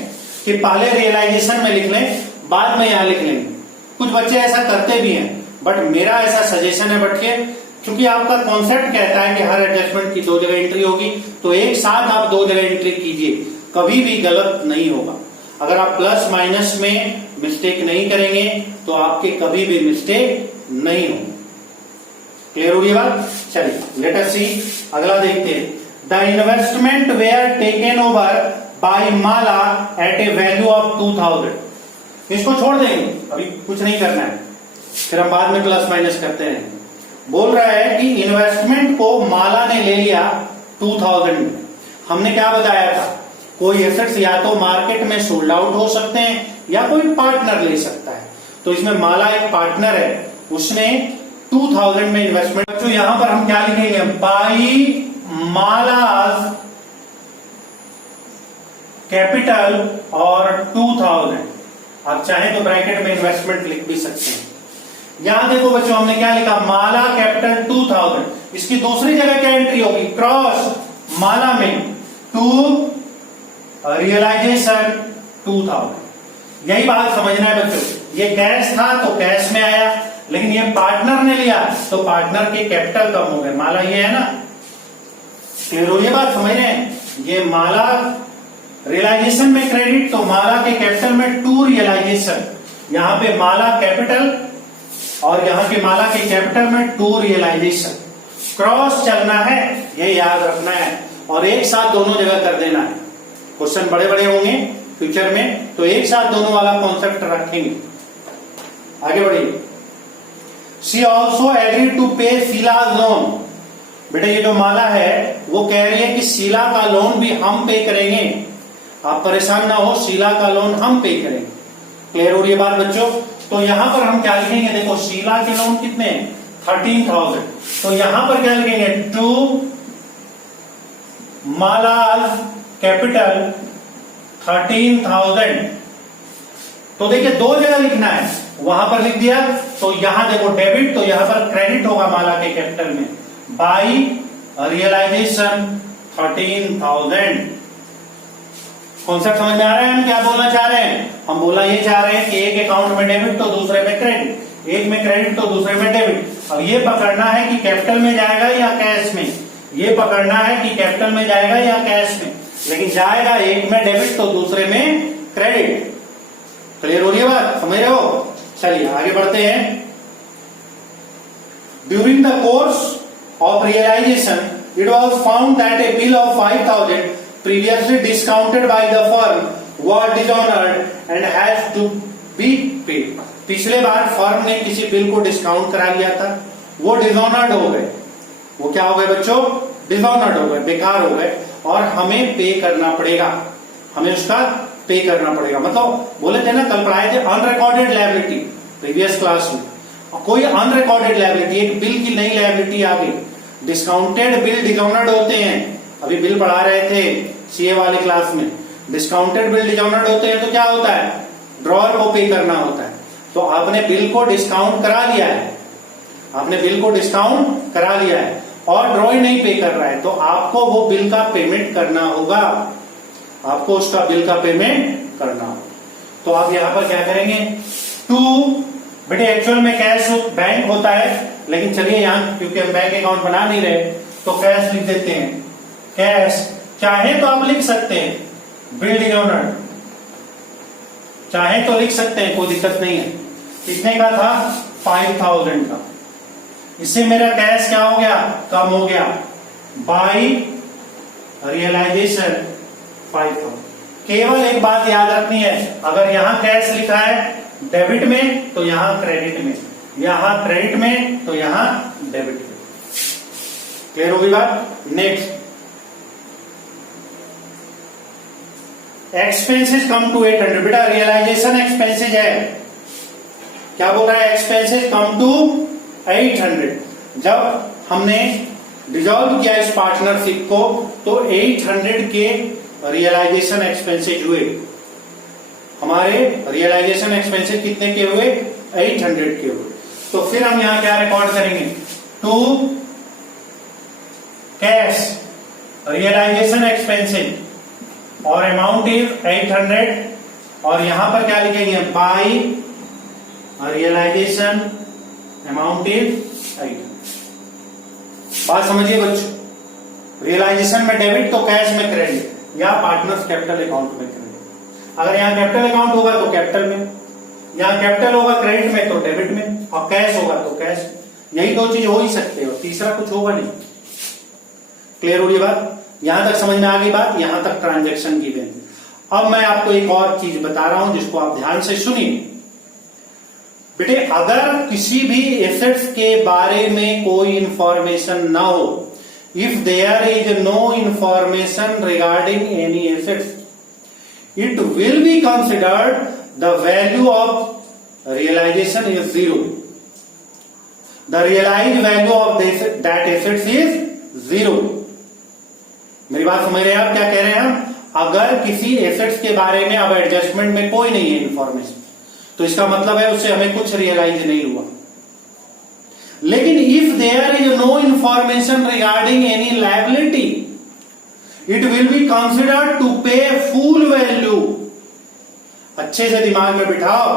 कि पहले रियलाइजेशन में लिख लें बाद में यहां लिख लेंगे। कुछ बच्चे ऐसा करते भी हैं, बट मेरा ऐसा सजेशन है बच्चे, क्योंकि आपका कॉन्सेप्ट कहता है कि हर एडजस्टमेंट की दो जगह एंट्री होगी तो एक साथ आप दो जगह एंट्री कीजिए, कभी भी गलत नहीं होगा। अगर आप प्लस माइनस में मिस्टेक नहीं करेंगे तो आपके कभी भी मिस्टेक नहीं होगा। क्लियर होगी बात? चलिए लेट अस सी, अगला देखते हैं। The investment were taken over by Mala at a value of 2,000। इसको छोड़ देंगे, अभी कुछ नहीं करना है, फिर हम बाद में प्लस माइनस करते हैं। बोल रहा है कि इन्वेस्टमेंट को माला ने ले लिया 2000 में। हमने क्या बताया था, कोई एसेट्स या तो मार्केट में सोल्ड आउट हो सकते हैं या कोई पार्टनर ले सकता है। तो इसमें माला एक पार्टनर है, उसने 2000 में इन्वेस्टमेंट। तो यहां पर हम क्या लिखेंगे, बाई मालाज कैपिटल और 2000। आप चाहे तो ब्रैकेट में इन्वेस्टमेंट लिख भी सकते हैं। यहां देखो बच्चों, हमने क्या लिखा, माला कैपिटल 2000। इसकी दूसरी जगह क्या एंट्री होगी, क्रॉस माला में टू रियलाइजेशन 2000। यही बात समझना है बच्चों। ये कैश था तो कैश में आया, लेकिन ये पार्टनर ने लिया तो पार्टनर के कैपिटल कम हो गए। माला ये है ना, क्लियर हो, ये बात समझ रहे हैं। ये माला रियलाइजेशन में क्रेडिट, तो माला के कैपिटल में टू रियलाइजेशन। यहां पे माला कैपिटल और यहां पे माला के कैपिटल में टू रियलाइजेशन। क्रॉस चलना है, ये याद रखना है, और एक साथ दोनों जगह कर देना है। क्वेश्चन बड़े बड़े होंगे फ्यूचर में, तो एक साथ दोनों वाला कॉन्सेप्ट रखेंगे। आगे बढ़िए। शी ऑल्सो एग्री टू पे शीला लोन। बेटा ये जो माला है वो कह रही है कि शीला का लोन भी हम पे करेंगे, आप परेशान ना हो, शीला का लोन हम पे करेंगे। क्लियर हो रही है बात बच्चों। तो यहां पर हम क्या लिखेंगे, देखो शीला के लोन कितने हैं, 13,000। तो यहां पर क्या लिखेंगे, टू मालाज कैपिटल 13,000। तो देखिए दो जगह लिखना है, वहां पर लिख दिया, तो यहां देखो डेबिट, तो यहां पर क्रेडिट होगा माला के कैपिटल में, बाई रियलाइजेशन 13,000। कॉन्सेप्ट समझ में आ रहा है, हम क्या बोलना चाह रहे हैं। हम बोलना ये चाह रहे हैं कि एक अकाउंट में डेबिट तो दूसरे में क्रेडिट, एक में क्रेडिट तो दूसरे में डेबिट। अब ये पकड़ना है कि कैपिटल में जाएगा या कैश में, ये पकड़ना है कि कैपिटल में जाएगा या कैश में, लेकिन जाएगा एक में डेबिट तो दूसरे में क्रेडिट। क्लियर हो रही है बात, समझ रहे हो। चलिए आगे बढ़ते हैं। During the course of realization, it was found that a bill of 5,000 previously discounted by the firm was dishonored and has to be paid. पिछले बार फर्म ने किसी बिल को डिस्काउंट करा लिया था, वो डिसऑनर्ड हो गए। वो क्या हो गए बच्चों, डिसऑनर्ड हो गए, बेकार हो गए, और हमें पे करना पड़ेगा, हमें उसका पे करना पड़ेगा। मतलब बोले थे ना, कल पढ़ाए थे अनरिकॉर्डेड लायबिलिटी प्रीवियस क्लास में। कोई अनरिकॉर्डेड लायबिलिटी, एक बिल की नई लायबिलिटी आ गई। डिस्काउंटेड बिल डिसऑनर्ड होते हैं, अभी बिल पढ़ा रहे थे सीए वाली क्लास में। डिस्काउंटेड बिल डिसऑनर्ड होते हैं तो क्या होता है, ड्रॉअर को पे करना होता है। तो आपने बिल को डिस्काउंट करा लिया है, आपने बिल को डिस्काउंट करा लिया है और ड्रॉअर नहीं पे कर रहा है, तो आपको वो बिल का पेमेंट करना होगा, आपको उसका बिल का पेमेंट करना होगा। तो आप यहां पर क्या करेंगे, टू, बेटे एक्चुअल में कैश बैंक होता है, लेकिन चलिए यहां क्योंकि हम बैंक अकाउंट बना नहीं रहे तो कैश लिख देते हैं। कैश, चाहे तो आप लिख सकते हैं बिल डिसऑनर्ड, चाहे तो लिख सकते हैं, कोई दिक्कत नहीं है। कितने का था, 5,000 का। इससे मेरा कैश क्या हो गया, कम हो गया, बाई रियलाइजेशन 5,000। केवल एक बात याद रखनी है, अगर यहां कैश लिखा है डेबिट में तो यहां क्रेडिट में, यहां क्रेडिट में तो यहां डेबिट में। क्लियर होगी बात। Next, expenses come to 800। बेटा रियलाइजेशन एक्सपेंसेस है, क्या बोल रहा है, एक्सपेंसेस कम टू 800। जब हमने डिसॉल्व किया इस पार्टनरशिप को तो 800 के रियलाइजेशन एक्सपेंसेस हुए। हमारे रियलाइजेशन एक्सपेंसेस कितने के हुए, 800 के हुए। तो फिर हम यहां क्या रिकॉर्ड करेंगे, टू कैश रियलाइजेशन एक्सपेंसेस और अमाउंट इज 800, और यहां पर क्या लिखेंगे, बाई रियलाइजेशन अमाउंट इज 800। बात समझिए बच्चों, रियलाइजेशन में डेबिट तो कैश में क्रेडिट, या पार्टनर्स कैपिटल अकाउंट में क्रेडिट। अगर यहाँ कैपिटल अकाउंट होगा तो कैपिटल में, यहाँ कैपिटल होगा क्रेडिट में तो डेबिट में, और कैश होगा तो कैश। यही दो चीज हो ही सकते हो, तीसरा कुछ होगा नहीं। क्लियर हो रही बात, यहां तक समझ में आ गई बात, यहां तक ट्रांजैक्शन की गई। अब मैं आपको एक और चीज बता रहा हूं जिसको आप ध्यान से सुनिए बेटे। अगर किसी भी एसेट्स के बारे में कोई इंफॉर्मेशन ना हो, if there is no information regarding any assets, it will be considered the value of realization is zero. The realized value of that assets is zero. मेरी बात समझ रहे हैं आप? क्या कह रहे हैं हम? अगर किसी एसेट्स के बारे में अब एडजस्टमेंट में कोई नहीं है इंफॉर्मेशन, तो इसका मतलब है उससे हमें कुछ रियलाइज नहीं हुआ। लेकिन if there is no information regarding any liability, it will be considered to pay full value. अच्छे से दिमाग में बिठाओ,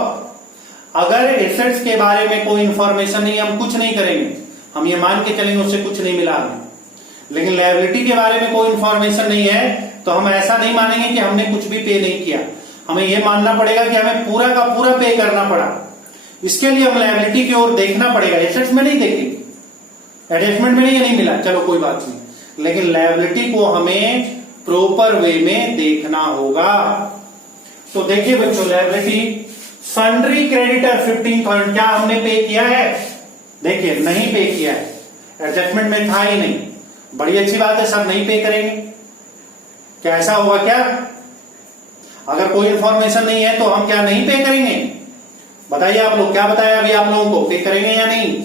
अगर एसेट्स के बारे में कोई इंफॉर्मेशन नहीं, हम कुछ नहीं करेंगे, हम ये मान के चलेंगे उससे कुछ नहीं मिला हमें। लेकिन लायबिलिटी के बारे में कोई इंफॉर्मेशन नहीं है तो हम ऐसा नहीं मानेंगे कि हमने कुछ भी पे नहीं किया, हमें यह मानना पड़ेगा कि हमें पूरा का पूरा पे करना पड़ा। इसके लिए हम लायबिलिटी की ओर देखना पड़ेगा, एसेट्स में नहीं देखेंगे। एडजस्टमेंट में नहीं मिला, चलो कोई बात नहीं, लेकिन लायबिलिटी को हमें प्रॉपर वे में देखना होगा। तो देखिए बच्चों, लायबिलिटी सन्ड्री क्रेडिटर 15,000 क्या हमने पे किया है? देखिए नहीं पे किया है, एडजस्टमेंट में था ही नहीं। बड़ी अच्छी बात है, सब नहीं पे करेंगे। क्या ऐसा होगा क्या? अगर कोई इंफॉर्मेशन नहीं है तो हम क्या नहीं पे करेंगे? बताइए आप लोग, क्या बताया अभी आप लोगों को, पे करेंगे या नहीं?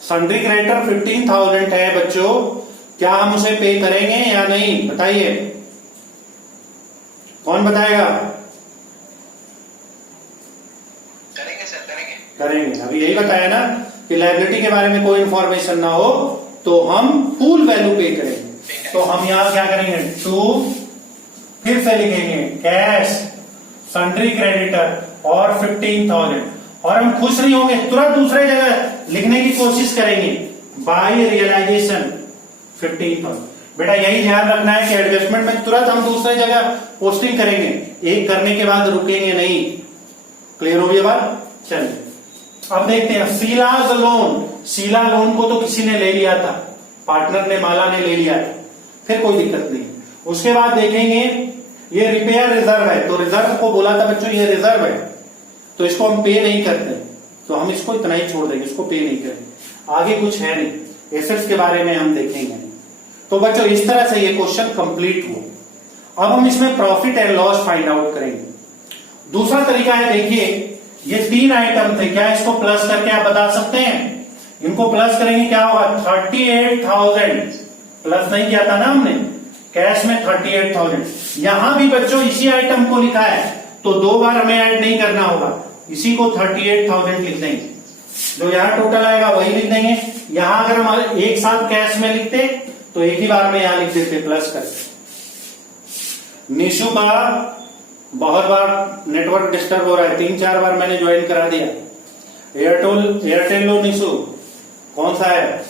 सन्ड्री क्रेडिटर 15,000 है बच्चों, क्या हम उसे पे करेंगे या नहीं? बताइए, कौन बताएगा? करेंगे सर, करेंगे। करेंगे, अभी यही बताया ना कि लायबिलिटी के बारे में कोई इंफॉर्मेशन ना हो तो हम फुल वैल्यू पे करेंगे। तो हम यहां क्या करेंगे? टू, फिर से लिखेंगे कैश सन्ड्री क्रेडिटर और 15,000, और हम खुश नहीं होंगे, तुरंत दूसरे जगह लिखने की कोशिश करेंगे बाय रियलाइजेशन 15,000। बेटा यही ध्यान रखना है कि एडजस्टमेंट में तुरंत हम दूसरे जगह पोस्टिंग करेंगे, एक करने के बाद रुकेंगे नहीं। क्लियर हो गई बात? चलिए अब देखते हैं शीलाज लोन। शीला लोन को तो किसी ने ले लिया था, पार्टनर ने, माला ने ले लिया था, फिर कोई दिक्कत नहीं। उसके बाद देखेंगे ये रिपेयर रिजर्व है, तो रिजर्व को बोला था बच्चों ये रिजर्व है, तो इसको हम पे नहीं करते, तो हम इसको इतना ही छोड़ देंगे, इसको पे नहीं करेंगे। आगे कुछ है नहीं, एसेट्स के बारे में हम देखेंगे। तो बच्चों इस तरह से ये क्वेश्चन कंप्लीट हुआ। अब हम इसमें profit and loss find out करेंगे। दूसरा तरीका है, देखिए ये 3 आइटम थे, क्या इसको प्लस करके आप बता सकते हैं? इनको प्लस करेंगे क्या होगा? 38,000 प्लस नहीं किया था ना हमने, कैश में 38,000। यहां भी बच्चों इसी आइटम को लिखा है तो 2 बार हमें ऐड नहीं करना होगा, इसी को 38,000 लिख देंगे, जो यहां टोटल आएगा वही लिख देंगे। यहां अगर हम एक साथ कैश में लिखते तो एक ही बार में यहां लिख देते प्लस करके। निशु का बहुत बार नेटवर्क डिस्टर्ब हो रहा है, 3-4 बार मैंने ज्वाइन करा दिया। एयरटेल लो निशु, कौन सा है?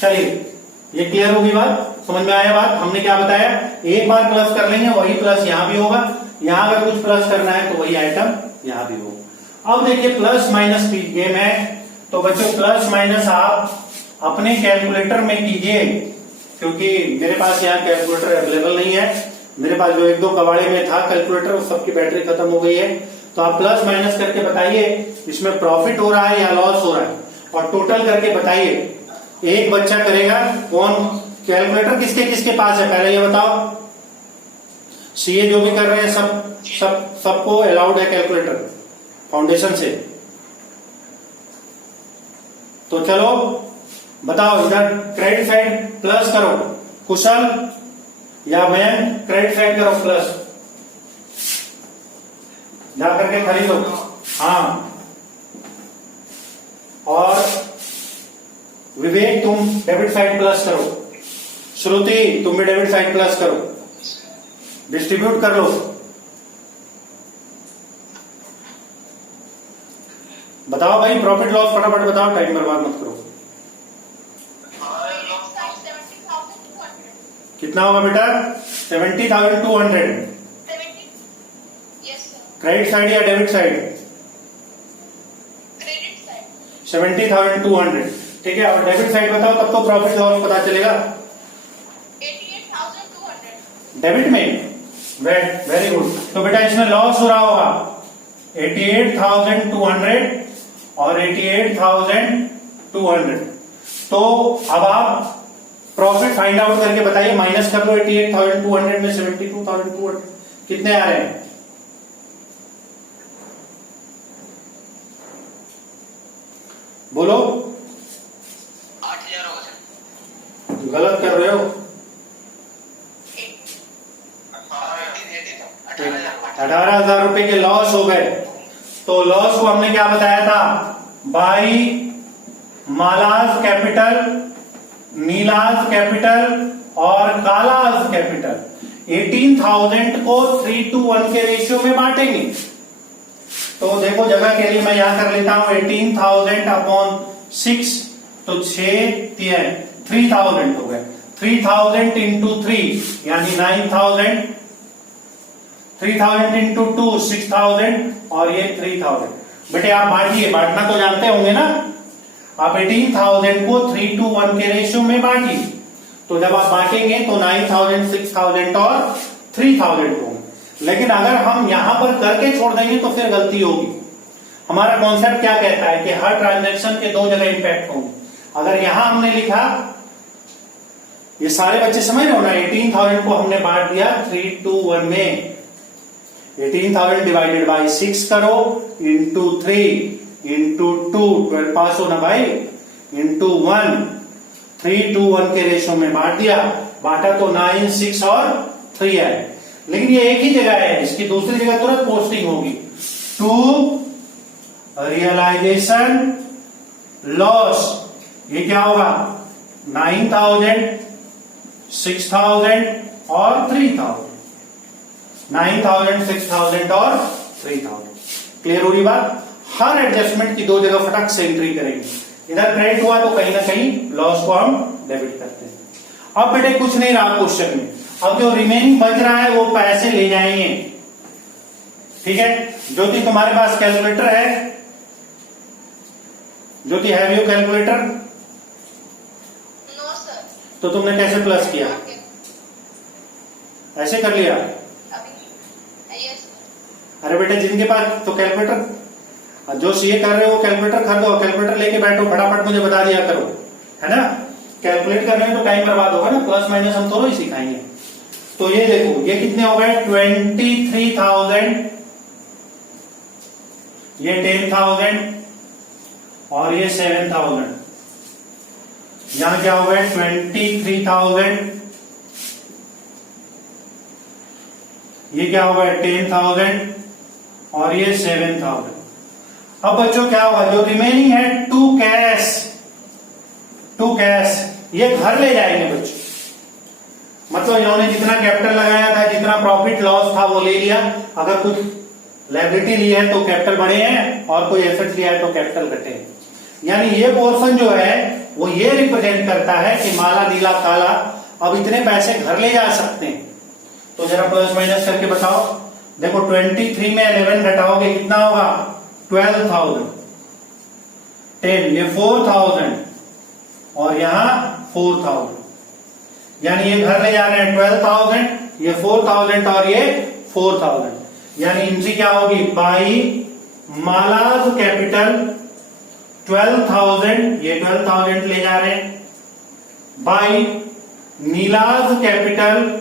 चलिए ये क्लियर होगी बात, समझ में आया बात? हमने क्या बताया, एक बार प्लस कर लेंगे, वही प्लस यहां भी होगा, यहां अगर कुछ प्लस करना है तो वही आइटम यहां भी होगा। अब देखिए प्लस माइनस की गेम है, तो बच्चों प्लस माइनस आप अपने कैलकुलेटर में कीजिए, क्योंकि मेरे पास यहाँ कैलकुलेटर अवेलेबल नहीं है। मेरे पास जो 1-2 कबाड़े में था कैलकुलेटर, उस सबकी बैटरी खत्म हो गई है। तो आप प्लस माइनस करके बताइए इसमें प्रॉफिट हो रहा है या लॉस हो रहा है, और टोटल करके बताइए। एक बच्चा करेगा, कौन? कैलकुलेटर किसके किसके पास है पहले ये बताओ। सीए जो भी कर रहे हैं सबको अलाउड है कैलकुलेटर फाउंडेशन से। तो चलो बताओ, इधर क्रेडिट साइड प्लस करो, कुशल या मैन क्रेडिट साइड करो प्लस, जा करके खरीदो। हाँ, और विवेक तुम डेबिट साइड प्लस करो, श्रुति तुम भी डेबिट साइड प्लस करो, डिस्ट्रीब्यूट कर लो। बताओ भाई प्रॉफिट लॉस फटाफट बताओ, टाइम बर्बाद मत करो। कितना होगा बेटा? 70,200। क्रेडिट साइड या डेबिट साइड? 70,200, ठीक है। और डेबिट साइड बताओ, तब तो प्रॉफिट लॉस पता चलेगा। 88,200 डेबिट में वेरी गुड। तो बेटा इसमें लॉस हो रहा होगा 88,200 और 88,200। तो अब आप प्रॉफिट फाइंड आउट करके बताइए, माइनस कर लो 88,200 में 72,200 कितने आ रहे हैं? बोलो। 8,000 होगा सर। गलत कर रहे हो। 18,000 रुपए के लॉस हो गए। तो लॉस को हमने क्या बताया था? बाई मालाज कैपिटल, नीलाज कैपिटल और कालाज कैपिटल। 18,000 को 3:1 के रेशियो में बांटेंगे। तो देखो जगह के लिए मैं यहां कर लेता हूं 18,000 अपॉन 6, तो 3,000 हो गए। 3,000 इंटू 3 यानी 9,000, 3,000 इंटू 2 6,000 और ये 3,000। बेटे आप बांटिए, बांटना तो जानते होंगे ना। आप 18,000 को 3:1 के रेशियो में बांटिए। तो जब आप बांटेंगे तो 9,000, 6,000 और 3,000 होंगे। लेकिन अगर हम यहां पर करके छोड़ देंगे तो फिर गलती होगी। हमारा कॉन्सेप्ट क्या कहता है कि हर ट्रांजैक्शन के दो जगह इंपैक्ट होंगे। अगर यहां हमने लिखा, ये सारे बच्चे समझ रहे हो ना, 18,000 को हमने बांट दिया 3:1 में। 18,000 डिवाइडेड बाई 6 करो, इंटू 3 इंटू 2, 12 पास हो ना भाई, इंटू 1, 3:1 के रेशियो में बांट दिया। बांटा तो 9, 6 और 3 है। लेकिन ये एक ही जगह है, इसकी दूसरी जगह तुरंत पोस्टिंग होगी। टू रियलाइजेशन लॉस, ये क्या होगा? 9,000, 6,000 और 3,000। 9,000, 6,000 और 3,000। क्लियर हो रही बात? हर एडजस्टमेंट की दो जगह फटाक से एंट्री करेंगे। इधर क्रेडिट हुआ तो कहीं ना कहीं लॉस को हम डेबिट करते हैं। अब बेटे कुछ नहीं रहा क्वेश्चन में। अब जो रिमेनिंग बच रहा है वो पैसे ले जाएंगे। ठीक है ज्योति, तुम्हारे पास कैलकुलेटर है? Jyoti, have you calculator? No sir. तो तुमने कैसे प्लस किया? ऐसे कर लिया? यस। अरे बेटे जिनके पास तो कैलकुलेटर, जो सीए कर रहे हो कैलकुलेटर खरीदो, कैलकुलेटर लेके बैठो, फटाफट मुझे बता दिया करो, है ना। कैलकुलेट करने में तो टाइम बर्बाद होगा ना, प्लस माइनस हम थोड़ा ही सिखाएंगे। तो ये देखो ये कितने हो गए? 23,000, ये 10,000 और ये 7,000। यहां क्या हो गए? 23,000, ये क्या हो गए? 10,000 और ये 7,000। अब बच्चों क्या होगा? जो रिमेनिंग है टू कैश, ये घर ले जाएंगे बच्चों। मतलब इन्होंने जितना कैपिटल लगाया था, जितना प्रॉफिट लॉस था वो ले लिया। अगर कुछ लायबिलिटी ली है तो कैपिटल बढ़े हैं, और कोई एसेट लिया है तो कैपिटल घटे हैं। यानी ये पोर्शन जो है वो ये रिप्रेजेंट करता है कि माला, नीला, काला अब इतने पैसे घर ले जा सकते हैं। तो जरा प्लस माइनस करके बताओ। देखो 23 में 11 घटाओगे कितना होगा? 12,000। 10 ये 4,000 और यहां 4,000। यानी ये घर ले जा रहे हैं 12,000, ये 4,000 और ये 4,000। यानी इनकी क्या होगी? बाई मालाज कैपिटल 12,000, ये 12,000 ले जा रहे हैं, बाई नीलाज कैपिटल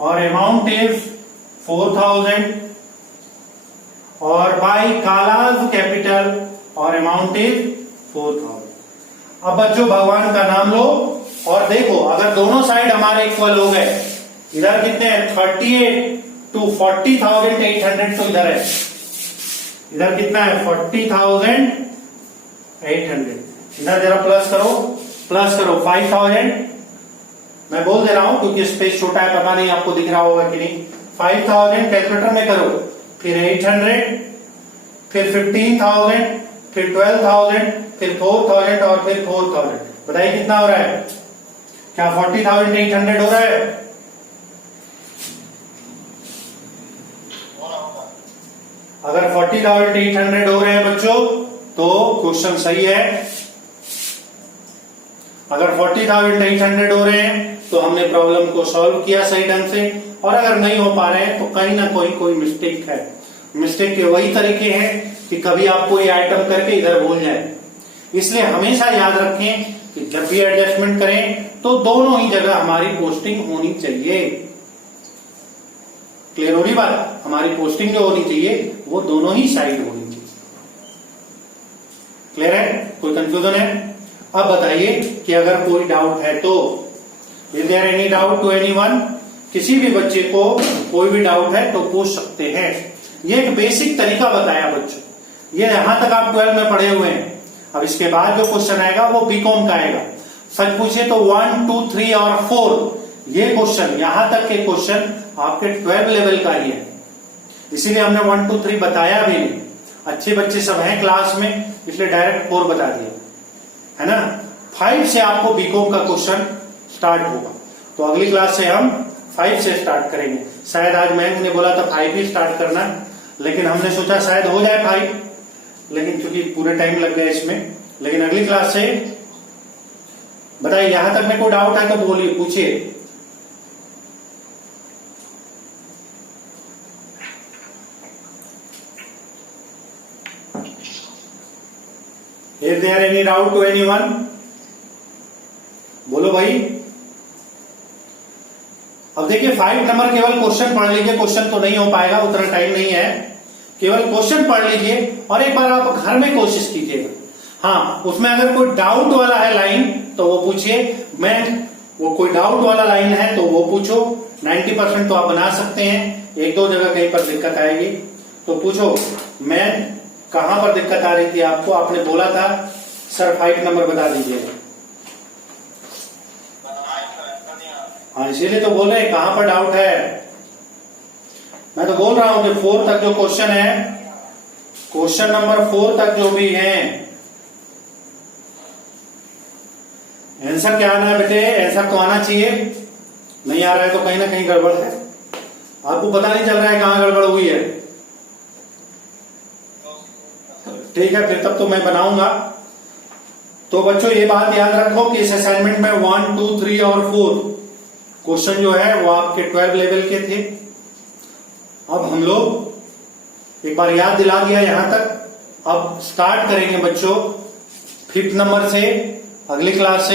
और अमाउंट इज 4,000, और बाई कालाज कैपिटल और अमाउंट इज 4,000। अब बच्चों भगवान का नाम लो और देखो, अगर दोनों साइड हमारे इक्वल हो गए, इधर कितने हैं? 38 to 40,800, तो इधर है, इधर कितना है? 40,800। इधर जरा प्लस करो 5,000। मैं बोल दे रहा हूं क्योंकि स्पेस छोटा है, पता नहीं आपको दिख रहा होगा कि नहीं। 5,000 कैलकुलेटर में करो, फिर 800, फिर 15,000, फिर 12,000, फिर 4,000 और फिर 4,000। बताइए कितना हो रहा है? क्या 40,800 हो रहा है? अगर 40,800 हो रहे हैं बच्चों तो क्वेश्चन सही है। अगर 40,800 हो रहे हैं तो हमने प्रॉब्लम को सॉल्व किया सही ढंग से, और अगर नहीं हो पा रहे हैं तो कहीं ना कोई मिस्टेक है। मिस्टेक के वही तरीके हैं कि कभी आप कोई आइटम करके इधर भूल जाए। इसलिए हमेशा याद रखें कि जब भी एडजस्टमेंट करें तो दोनों ही जगह हमारी पोस्टिंग होनी चाहिए। क्लियर हो रही बात? हमारी पोस्टिंग जो होनी चाहिए वो दोनों ही साइड होनी चाहिए। क्लियर है? कोई कंफ्यूजन है? अब बताइए कि अगर कोई डाउट है तो is there any doubt to anyone? किसी भी बच्चे को कोई भी डाउट है तो पूछ सकते हैं। ये एक बेसिक तरीका बताया बच्चों, ये यहां तक आप 12 में पढ़े हुए हैं। अब इसके बाद जो क्वेश्चन आएगा वो बीकॉम का आएगा। सच पूछे तो 1, 2, 3 और 4 ये क्वेश्चन, यहां तक के क्वेश्चन आपके 12 लेवल का ही है। इसीलिए हमने 1, 2, 3 बताया भी नहीं। अच्छे बच्चे सब हैं क्लास में, इसलिए डायरेक्ट 4 बता दिया, है ना। 5 से आपको बीकॉम का क्वेश्चन स्टार्ट होगा। तो अगली क्लास से हम 5 से स्टार्ट करेंगे। शायद आज मैम ने बोला था 5 ही स्टार्ट करना, लेकिन हमने सोचा शायद हो जाए 5, लेकिन क्योंकि पूरे टाइम लग गया इसमें। लेकिन अगली क्लास से बताइए, यहां तक में कोई डाउट है तो बोलिए, पूछिए। Is there any doubt to anyone? बोलो भाई। अब देखिए 5 नंबर केवल क्वेश्चन पढ़ लीजिए, क्वेश्चन तो नहीं हो पाएगा, उतना टाइम नहीं है। केवल क्वेश्चन पढ़ लीजिए और एक बार आप घर में कोशिश कीजिएगा। हाँ, उसमें अगर कोई डाउट वाला है लाइन तो वो पूछिए। मैं वो कोई डाउट वाला लाइन है तो वो पूछो। 90% तो आप बना सकते हैं, 1-2 जगह कहीं पर दिक्कत आएगी तो पूछो। मैं कहां पर दिक्कत आ रही थी आपको? आपने बोला था सर 5 नंबर बता दीजिएगा। हाँ, इसीलिए तो बोल रहे हैं कहां पर डाउट है। मैं तो बोल रहा हूं कि 4 तक जो क्वेश्चन है, क्वेश्चन नंबर 4 तक जो भी है, आंसर क्या आना है बेटे? आंसर तो आना चाहिए। नहीं आ रहा है तो कहीं ना कहीं गड़बड़ है। आपको पता नहीं चल रहा है कहां गड़बड़ हुई है। ठीक है, फिर तब तो मैं बनाऊंगा। तो बच्चों ये बात याद रखो कि इस असाइनमेंट में 1, 2, 3 और 4 क्वेश्चन जो है वो आपके 12 लेवल के थे। अब हम लोग एक बार याद दिला दिया यहां तक। अब स्टार्ट करेंगे बच्चों 5th नंबर से, अगली क्लास से।